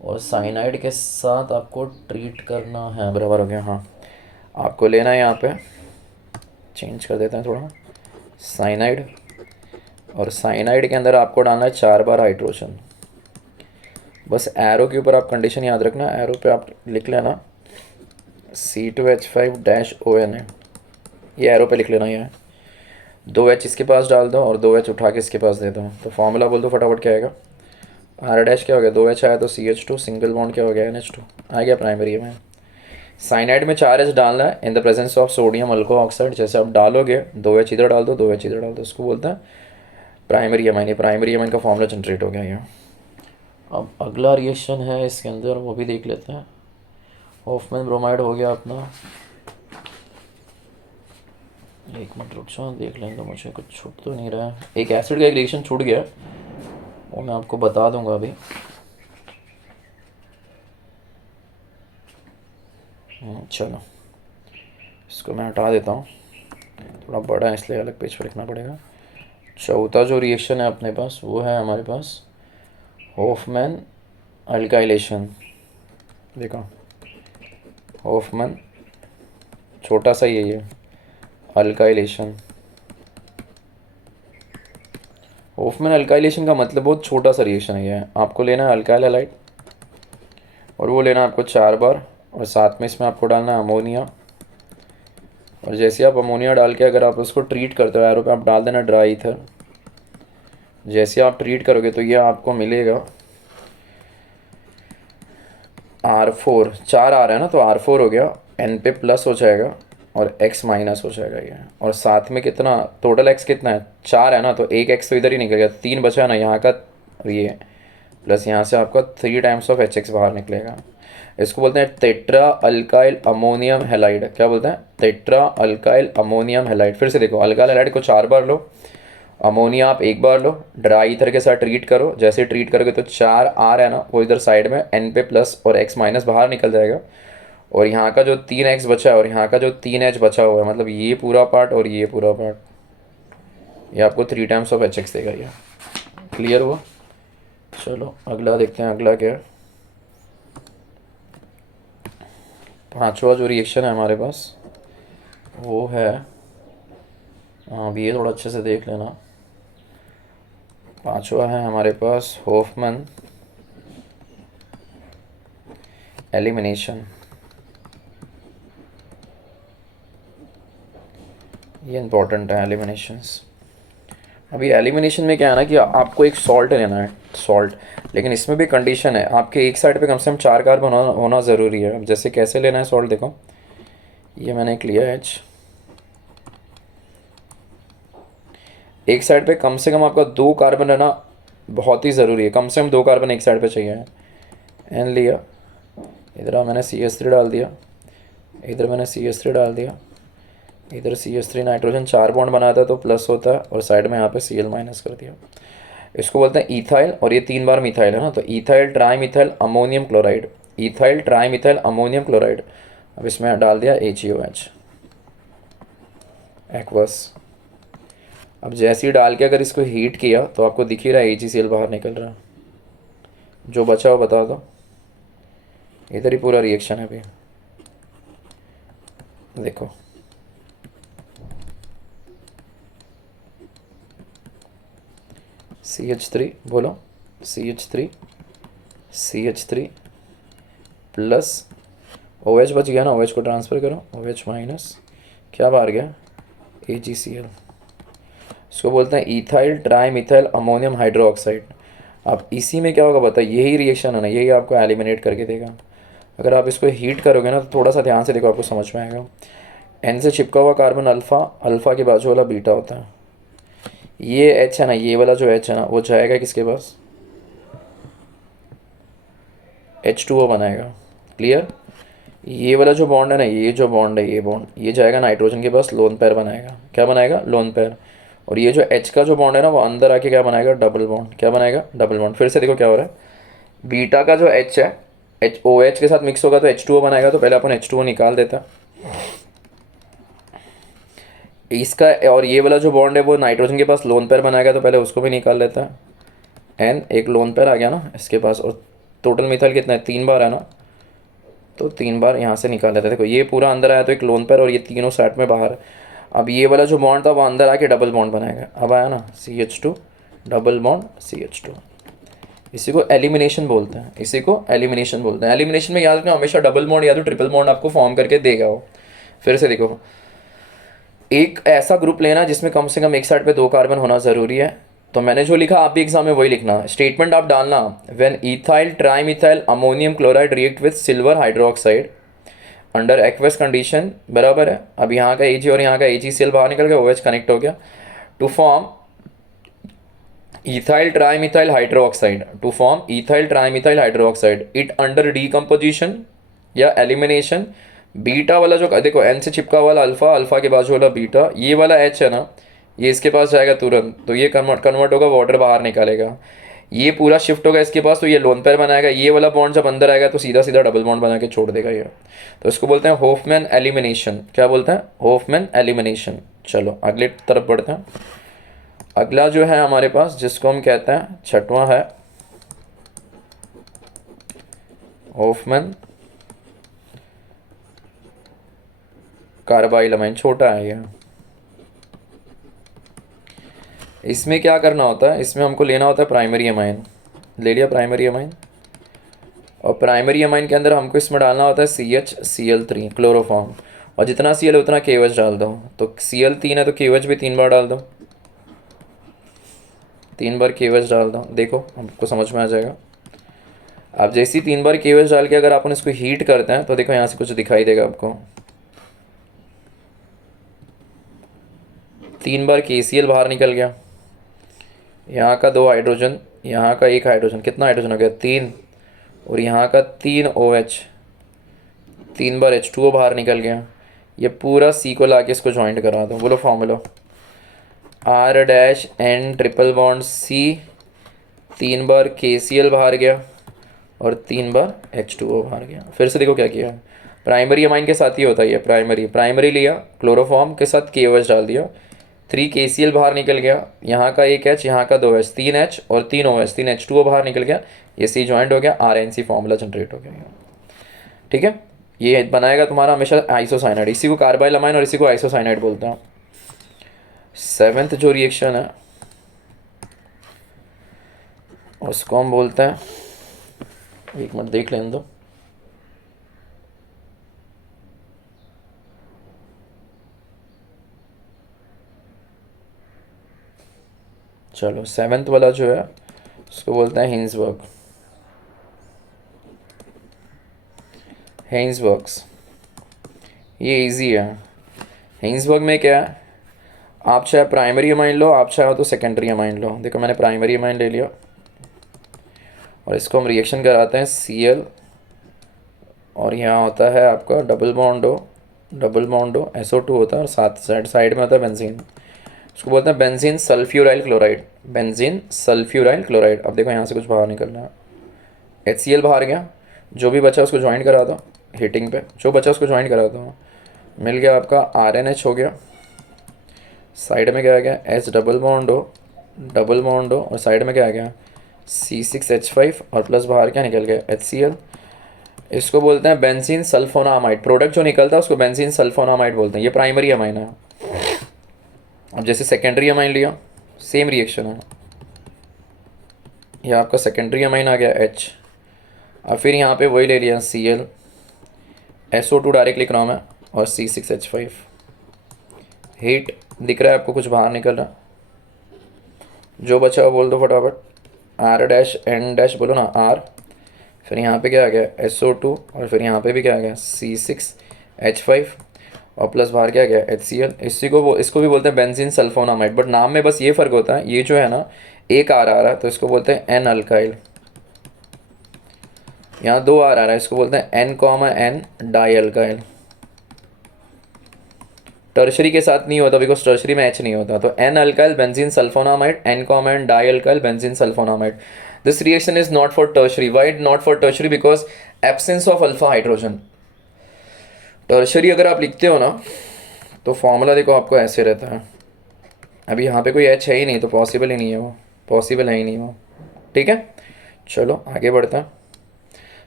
और साइनाइड के साथ आपको ट्रीट करना है, बराबर हो गया, हाँ। आपको लेना है, यहाँ पे चेंज कर देते हैं थोड़ा, साइनाइड, और साइनाइड के अंदर आपको डालना है 4 बार हाइड्रोजन। बस एरो के ऊपर आप कंडीशन याद रखना, एरो पे आप लिख लेना C2H5 डैश ONA, ये एरो पे लिख लेना। ये 2 H इसके पास डाल दो और 2 H उठा के इसके पास दे दो, तो फॉर्मूला बोल दो फटाफट क्या आएगा, आर डैश क्या हो गया, 2H आया तो CH2, सिंगल बॉन्ड क्या हो गया, NH2 आ गया प्राइमरी में। साइनाइड में 4H डालना है इन the presence of sodium alcohol oxide. जैसे आप डालोगे 2H इधर डाल दो, 2H इधर डाल दो, इसको बोलते हैं प्राइमरी एमाइन। ये प्राइमरी एमाइन का फॉर्मूला जनरेट हो गया ये। अब अगला रिएक्शन है इसके अंदर, वो भी देख लेते हैं। हॉफमैन ब्रोमाइड हो गया अपना। एक मिनट रुक जाओ, देख लेंगे, मुझे कुछ छूट तो नहीं रहा है। एक एसिड का एक रिएक्शन छूट गया, वो मैं आपको बता दूंगा अभी। चलो इसको मैं हटा देता हूँ, थोड़ा बड़ा है इसलिए अलग पेज पर लिखना पड़ेगा। चौथा जो रिएक्शन है अपने पास वो है हमारे पास हॉफमैन अल्काइलेशन। देखो हॉफमैन छोटा सा ही है ये, अल्काइलेशन। हॉफमैन अल्काइलेशन का मतलब बहुत छोटा सा रिएक्शन है ये। आपको लेना है अल्काइल हैलाइड और वो लेना है आपको 4 बार, और साथ में इसमें आपको डालना है अमोनिया। और जैसे आप अमोनिया डाल के अगर आप उसको ट्रीट करते हो एरो पे, आप डाल देना ड्राई ईथर। जैसे आप ट्रीट करोगे तो ये आपको मिलेगा R4, 4 आ रहा है ना, तो R4 हो गया, N पे प्लस हो जाएगा और X माइनस हो जाएगा ये। और साथ में कितना टोटल X कितना है, 4 है ना, तो एक X तो इधर ही निकल गया, 3 बचा है ना यहाँ का, ये प्लस यहाँ से आपका 3 टाइम्स ऑफ HX बाहर निकलेगा। इसको बोलते हैं टेट्रा अल्काइल अमोनियम हैलाइड। क्या बोलते हैं, टेट्रा अल्काइल अमोनियम हैलाइड। फिर से देखो, अल्काइल हैलाइड को 4 बार लो, अमोनिया आप 1 बार लो, ड्राई ईथर के साथ ट्रीट करो। जैसे ट्रीट करोगे तो 4 R है ना, वो इधर साइड में N पे प्लस और X माइनस बाहर निकल जाएगा। और यहाँ का जो 3X बचा है और यहाँ का जो 3H बचा हुआ है, मतलब ये पूरा पार्ट और ये पूरा पार्ट, ये आपको 3 टाइम्स ऑफ HX देगा ये। क्लियर हुआ। चलो अगला देखते हैं, अगला क्या है। पांचवा जो रिएक्शन है हमारे पास वो है, हाँ अभी ये थोड़ा अच्छे से देख लेना। पांचवा है हमारे पास हॉफमैन एलिमिनेशन। ये इंपॉर्टेंट है एलिमिनेशंस। अभी एलिमिनेशन में क्या है ना कि आपको एक सॉल्ट लेना है, सॉल्ट। लेकिन इसमें भी कंडीशन है, आपके एक साइड पे कम से कम 4 कार्बन होना ज़रूरी है। अब जैसे कैसे लेना है सॉल्ट, देखो ये मैंने एक लिया H, एक साइड पे कम से कम आपका 2 कार्बन रहना बहुत ही ज़रूरी है, कम से कम 2 कार्बन एक साइड पे चाहिए। N लिया, इधर मैंने CH3 डाल दिया, इधर मैंने CH3 डाल दिया, इधर CH3 नाइट्रोजन 4 बॉन्ड बनाता है तो प्लस होता है, और साइड में यहाँ पे Cl माइनस कर दिया। इसको बोलते हैं ईथाइल, और ये 3 बार मिथाइल है ना, तो ethyl tri methyl ammonium chloride, ethyl tri methyl ammonium chloride. अब इसमें डाल दिया HEOH, एक्वस। अब जैसे ही डाल के अगर इसको हीट किया तो आपको दिख ही रहा है HCl बाहर निकल रहा है। जो बचा हो बता दो, इधर ही पूरा रिएक्शन है अभी, देखो CH3 बोलो, CH3 CH3 प्लस OH बच गया ना, OH को ट्रांसफ़र करो, OH माइनस क्या बाहर गया, AgCl। इसको बोलते हैं ethyl tri methyl ammonium hydroxide. अब इसी में क्या होगा पता है, यही रिएक्शन है ना, यही आपको एलिमिनेट करके देगा। अगर आप इसको हीट करोगे ना तो थोड़ा सा ध्यान से देखो, आपको समझ में आएगा। N से चिपका हुआ कार्बन अल्फ़ा, अल्फ़ा के बाजू वाला बीटा होता है। ये H है ना, ये वाला जो H है ना, वो जाएगा किसके पास, H2O बनाएगा। क्लियर। ये वाला जो बॉन्ड है ना, ये जो बॉन्ड है, ये बॉन्ड ये जाएगा नाइट्रोजन के पास, लोन पेयर बनाएगा। क्या बनाएगा, लोन पेयर। और ये जो H का जो बॉन्ड है ना, वो अंदर आके क्या बनाएगा, डबल बॉन्ड। क्या बनाएगा, डबल बॉन्ड। फिर से देखो क्या हो रहा है, बीटा का जो H है, OH के साथ मिक्स होगा तो H2O बनाएगा, तो पहले अपन H2O निकाल देता इसका। और ये वाला जो बॉन्ड है वो नाइट्रोजन के पास लोन पेयर बनाएगा, तो पहले उसको भी निकाल लेता है। N एक लोन पेयर आ गया ना इसके पास, और टोटल मिथाइल कितना है, 3 बार है ना, तो 3 बार यहाँ से निकाल लेते हैं। देखो ये पूरा अंदर आया तो एक लोन पेयर, और ये तीनों साइड में बाहर। अब ये वाला जो बॉन्ड था वो अंदर आके डबल बॉन्ड बनाएगा। अब आया ना CH2 डबल बॉन्ड CH2। इसी को एलिमिनेशन बोलते हैं, इसी को एलिमिनेशन बोलते हैं। एलिमिनेशन में याद रखना हमेशा डबल बॉन्ड या तो ट्रिपल बॉन्ड आपको फॉर्म करके देगा वो। फिर से देखो, एक ऐसा ग्रुप लेना जिसमें कम से कम एक साइड पे 2 कार्बन होना ज़रूरी है, तो मैंने जो लिखा आप भी एग्जाम में वही लिखना, स्टेटमेंट आप डालना, when ethyl trimethyl ammonium chloride react with silver hydroxide under aqueous condition, बराबर है। अब यहाँ का Ag और यहाँ का AgCl बाहर निकल गया, OH कनेक्ट हो गया, to form ethyl trimethyl hydroxide, to form ethyl trimethyl hydroxide, it under decomposition या एलिमिनेशन, बीटा वाला जो देखो N से चिपका वाला अल्फा, अल्फा के बाजू वाला बीटा, ये वाला H है ना, ये इसके पास जाएगा तुरंत, तो ये कन्वर्ट होगा, वाटर बाहर निकालेगा, ये पूरा शिफ्ट होगा इसके पास, तो ये लोन पेयर बनाएगा, ये वाला बॉन्ड जब अंदर आएगा तो सीधा सीधा डबल बॉन्ड बना के छोड़ देगा ये। तो इसको बोलते हैं होफमैन एलिमिनेशन। क्या बोलते हैं? Hofmann elimination. चलो अगले तरफ बढ़ते हैं। अगला जो है हमारे पास, जिसको हम कहते हैं, छठवां है होफमैन कार्बाइल अमाइन। छोटा है ये। इसमें क्या करना होता है, इसमें हमको लेना होता है प्राइमरी अमाइन। ले लिया प्राइमरी अमाइन, और प्राइमरी अमाइन के अंदर हमको इसमें डालना होता है CHCl3 क्लोरोफॉर्म, और जितना Cl है उतना KOH डाल दो। तो Cl 3 है तो KOH भी 3 बार डाल दो, 3 बार KOH डाल दो, देखो हमको समझ में आ जाएगा। आप जैसे ही 3 बार KOH डाल के अगर अपन इसको हीट करते हैं तो देखो यहाँ से कुछ दिखाई देगा आपको, 3 बार KCl बाहर निकल गया, यहाँ का 2 हाइड्रोजन, यहाँ का 1 हाइड्रोजन, कितना हाइड्रोजन हो गया? 3, और यहाँ का 3 OH, 3 बार H2O बाहर निकल गया। ये पूरा C को ला के इसको ज्वाइंट करा दो, बोलो formula R-N triple bond C, 3 बार KCl बाहर गया और 3 बार H2O बाहर गया। फिर से देखो क्या किया, प्राइमरी अमाइन के साथ ही होता है ये, प्राइमरी लिया, क्लोरोफॉर्म के साथ KOH डाल दिया, 3 KCl बाहर निकल गया, यहाँ का 1 H, यहाँ का 2 H, 3 H और 3 OH, 3 H2O बाहर निकल गया, ये C ज्वाइंट हो गया, RNC फॉर्मूला जनरेट हो गया। ठीक है, ये बनाएगा तुम्हारा हमेशा आइसोसाइनाइड, इसी को कार्बाइल अमाइन और इसी को आइसोसाइनाइड बोलते हैं। 7th जो रिएक्शन है उसको हम बोलते हैं, एक मिनट देख लेने दो, चलो 7th वाला जो है उसको बोलते हैं हेइंसबर्ग्स। ये इजी है। हेइंसबर्ग में क्या है, आप चाहे प्राइमरी अमाइन लो, आप चाहे तो सेकेंडरी अमाइन लो। देखो मैंने प्राइमरी अमाइन ले लिया और इसको हम रिएक्शन कराते हैं Cl, और यहाँ होता है आपका डबल बॉन्ड हो SO2 होता है, और साइड में होता है बेंजीन, उसको बोलते हैं बेंजीन सल्फ्यूराइल क्लोराइड। अब देखो यहाँ से कुछ बाहर निकलना है, HCl बाहर गया, जो भी बचा उसको ज्वाइन करा दो हीटिंग पे, जो बचा उसको ज्वाइन करा दो, मिल गया आपका RNH हो गया, साइड में क्या आ गया H डबल बॉन्ड हो, और साइड में क्या आ गया C6H5, और प्लस बाहर क्या निकल गया HCl। इसको बोलते हैं बेंजीन सल्फोनामाइड, प्रोडक्ट जो निकलता है उसको बेंजीन सल्फोनामाइड बोलते हैं। ये प्राइमरी अमाइन है। अब जैसे सेकेंडरी अमाइन लिया, सेम रिएक्शन है, ये आपका सेकेंडरी अमाइन आ गया H, अब फिर यहाँ पे वही ले लिया Cl, SO2 डायरेक्ट लिख रहा हूँ मैं, और C6H5, हीट दिख रहा है आपको, कुछ बाहर निकल रहा, जो बचा वो बोल दो फटाफट, R-N- बोलो ना R, फिर यहाँ पे क्या आ गया SO2, और फिर यहाँ पे भी क्या आ गया C6H5, और प्लस बाहर क्या आ गया HCl। इसको भी बोलते हैं बेंजीन सल्फोनामाइड, बट नाम में बस ये फ़र्क होता है, ये जो है ना एक R आ रहा है तो इसको बोलते हैं N अल्काइल, यहाँ 2 R आ रहा है, इसको बोलते हैं N, डाई अल्काइल। टर्शरी के साथ नहीं होता बिकॉज टर्शरी में H नहीं होता, तो N alkyl benzene sulphonamide, N, di alkyl benzene sulphonamide. This reaction is not for tertiary. Why not for tertiary? Because absence of alpha hydrogen. Tertiary अगर आप लिखते हो ना तो फॉर्मूला देखो आपको ऐसे रहता है, अभी यहाँ पे कोई H है ही नहीं तो पॉसिबल ही नहीं है, वो पॉसिबल है ही नहीं वो। ठीक है, चलो आगे बढ़ते हैं।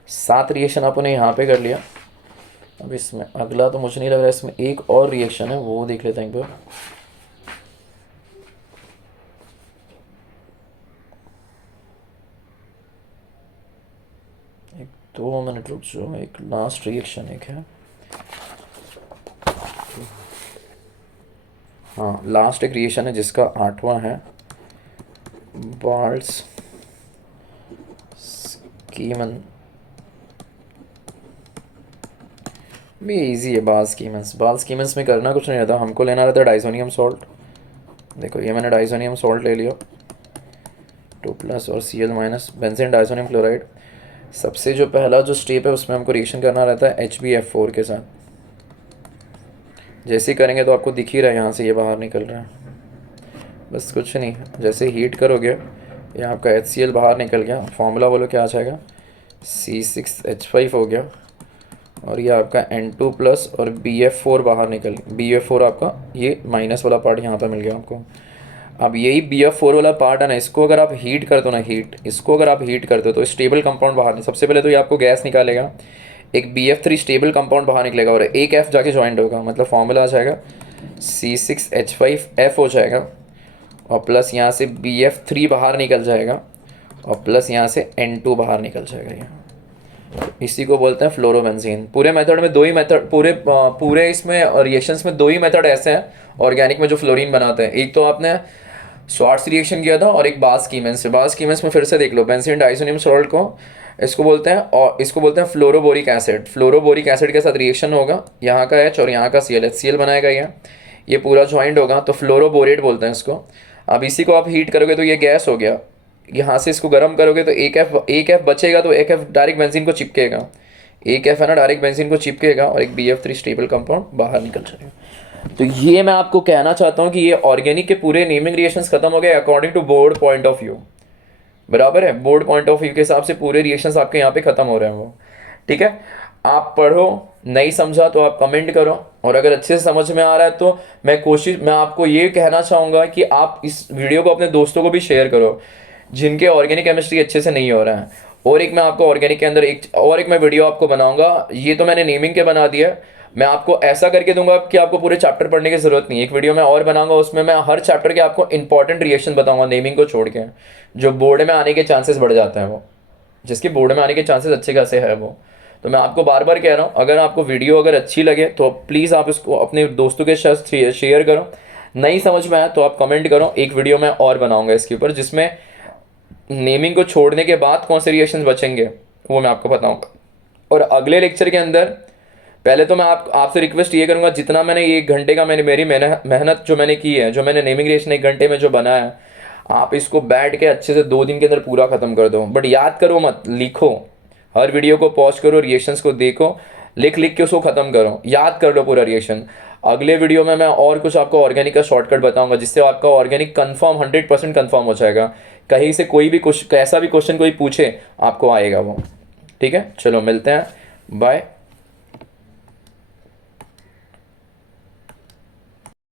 7 रिएक्शन आपने यहाँ पे कर लिया। अब इसमें अगला तो मुझे नहीं लग रहा है, इसमें एक और रिएक्शन है, वो देख लेते हैं एक बार। एक 2 मिनट रुक जाओ, एक लास्ट रिएक्शन एक है, हाँ लास्ट एक रिएक्शन है जिसका 8वां है बाल्स कीमन भी इजी है। बाल्स कीमन्स में करना कुछ नहीं रहता, हमको लेना रहता है डाइसोनियम सॉल्ट। देखो ये मैंने डाइसोनियम सॉल्ट ले लिया, 2+ और Cl- बेंजीन डाइसोनियम क्लोराइड। सबसे जो पहला जो स्टेप है उसमें हमको रिएक्शन करना रहता है HbF4 के साथ। जैसे ही करेंगे तो आपको दिख ही रहा है यहाँ से ये बाहर निकल रहा है। बस कुछ नहीं, जैसे हीट करोगे ये आपका HCl बाहर निकल गया, फॉर्मूला बोलो क्या आ जाएगा, C6H5 हो गया, और ये आपका N2+ और BF4 बाहर निकल, BF4 आपका ये माइनस वाला पार्ट यहाँ पर मिल गया आपको। अब यही BF4 वाला पार्ट है ना, इसको अगर आप हीट करते हो ना, इसको अगर आप हीट करते हो तो स्टेबल कंपाउंड बाहर नहीं, सबसे पहले तो ये आपको गैस निकालेगा, एक BF3 स्टेबल कंपाउंड बाहर निकलेगा और एक F जाके ज्वाइंट होगा, मतलब फॉर्मूला आ जाएगा C6H5F हो जाएगा, और प्लस यहाँ से BF3 बाहर निकल जाएगा, और प्लस यहाँ से N2 बाहर निकल जाएगा। ये इसी को बोलते हैं फ्लोरोबेंजीन। पूरे मेथड में दो ही मेथड, पूरे इसमें रिएक्शंस में दो ही मेथड ऐसे हैं ऑर्गेनिक में जो फ्लोरीन बनाते हैं। एक तो आपने स्वार्ट्स रिएक्शन किया था, और एक बास कीमेंस से। बास कीमेंस में फिर से देख लो, बेंजीन डाइसोनियम सॉल्ट को इसको बोलते हैं, और इसको बोलते हैं फ्लोरोबोरिक एसिड। फ्लोरोबोरिक एसिड के साथ रिएक्शन होगा, यहाँ का H और यहाँ का Cl, HCl बनाएगा ये पूरा ज्वाइंट होगा, तो फ्लोरोबोरेट बोलते हैं इसको। अब इसी को आप हीट करोगे तो ये गैस हो गया, यहाँ से इसको गर्म करोगे तो एक F बचेगा, तो एक F डायरेक्ट बेंजीन को चिपकेगा, एक F है ना डायरेक्ट बेंजीन को चिपकेगा, और एक BF3 स्टेबल कंपाउंड बाहर निकल जाएगा। तो ये मैं आपको कहना चाहता हूँ कि ये ऑर्गेनिक के पूरे नेमिंग रिएक्शंस खत्म हो गए according to board point of view. बराबर है, बोर्ड पॉइंट ऑफ व्यू के हिसाब से पूरे रिएक्शंस आपके यहाँ पे खत्म हो रहे हैं वो। ठीक है, आप पढ़ो, नहीं समझा तो आप कमेंट करो, और अगर अच्छे से समझ में आ रहा है तो मैं आपको ये कहना चाहूँगा कि आप इस वीडियो को अपने दोस्तों को भी शेयर करो जिनके ऑर्गेनिक केमिस्ट्री अच्छे से नहीं हो रहा है। और एक मैं आपको ऑर्गेनिक के अंदर एक मैं वीडियो आपको बनाऊंगा, ये तो मैंने नेमिंग के बना दिया, मैं आपको ऐसा करके दूंगा कि आपको पूरे चैप्टर पढ़ने की जरूरत नहीं है। एक वीडियो मैं और बनाऊंगा, उसमें मैं हर चैप्टर के आपको इंपॉर्टेंट रिएक्शन बताऊंगा नेमिंग को छोड़ के, जो बोर्ड में आने के चांसेस बढ़ जाते हैं, वो जिसके बोर्ड में आने के चांसेस अच्छे खासे है वो। तो मैं आपको बार बार कह रहा हूँ, अगर आपको वीडियो अगर अच्छी लगे तो प्लीज़ आप इसको अपने दोस्तों के साथ शेयर करो, नहीं समझ में आया तो आप कमेंट करो। एक वीडियो मैं और बनाऊंगा इसके ऊपर, जिसमें नेमिंग को छोड़ने के बाद कौन से रिएक्शंस बचेंगे वो मैं आपको बताऊंगा। और अगले लेक्चर के अंदर पहले तो मैं आपसे रिक्वेस्ट ये करूंगा, जितना मैंने ये 1 घंटे का मेरी मेहनत जो मैंने की है, जो मैंने नेमिंग रिएक्शन 1 घंटे में जो बनाया है, आप इसको बैठ के अच्छे से 2 दिन के अंदर पूरा खत्म कर दो। बट याद करो मत, लिखो, हर वीडियो को पॉज करो, रिएक्शंस को देखो, लिख लिख के उसको खत्म करो, याद कर लो पूरा रिएक्शन। अगले वीडियो में मैं और कुछ आपको ऑर्गेनिक का शॉर्टकट बताऊंगा, जिससे आपका ऑर्गेनिक कंफर्म 100% कंफर्म हो जाएगा। कहीं से कोई भी कुछ कैसा भी क्वेश्चन कोई पूछे आपको आएगा वो। ठीक है, चलो मिलते हैं, बाय।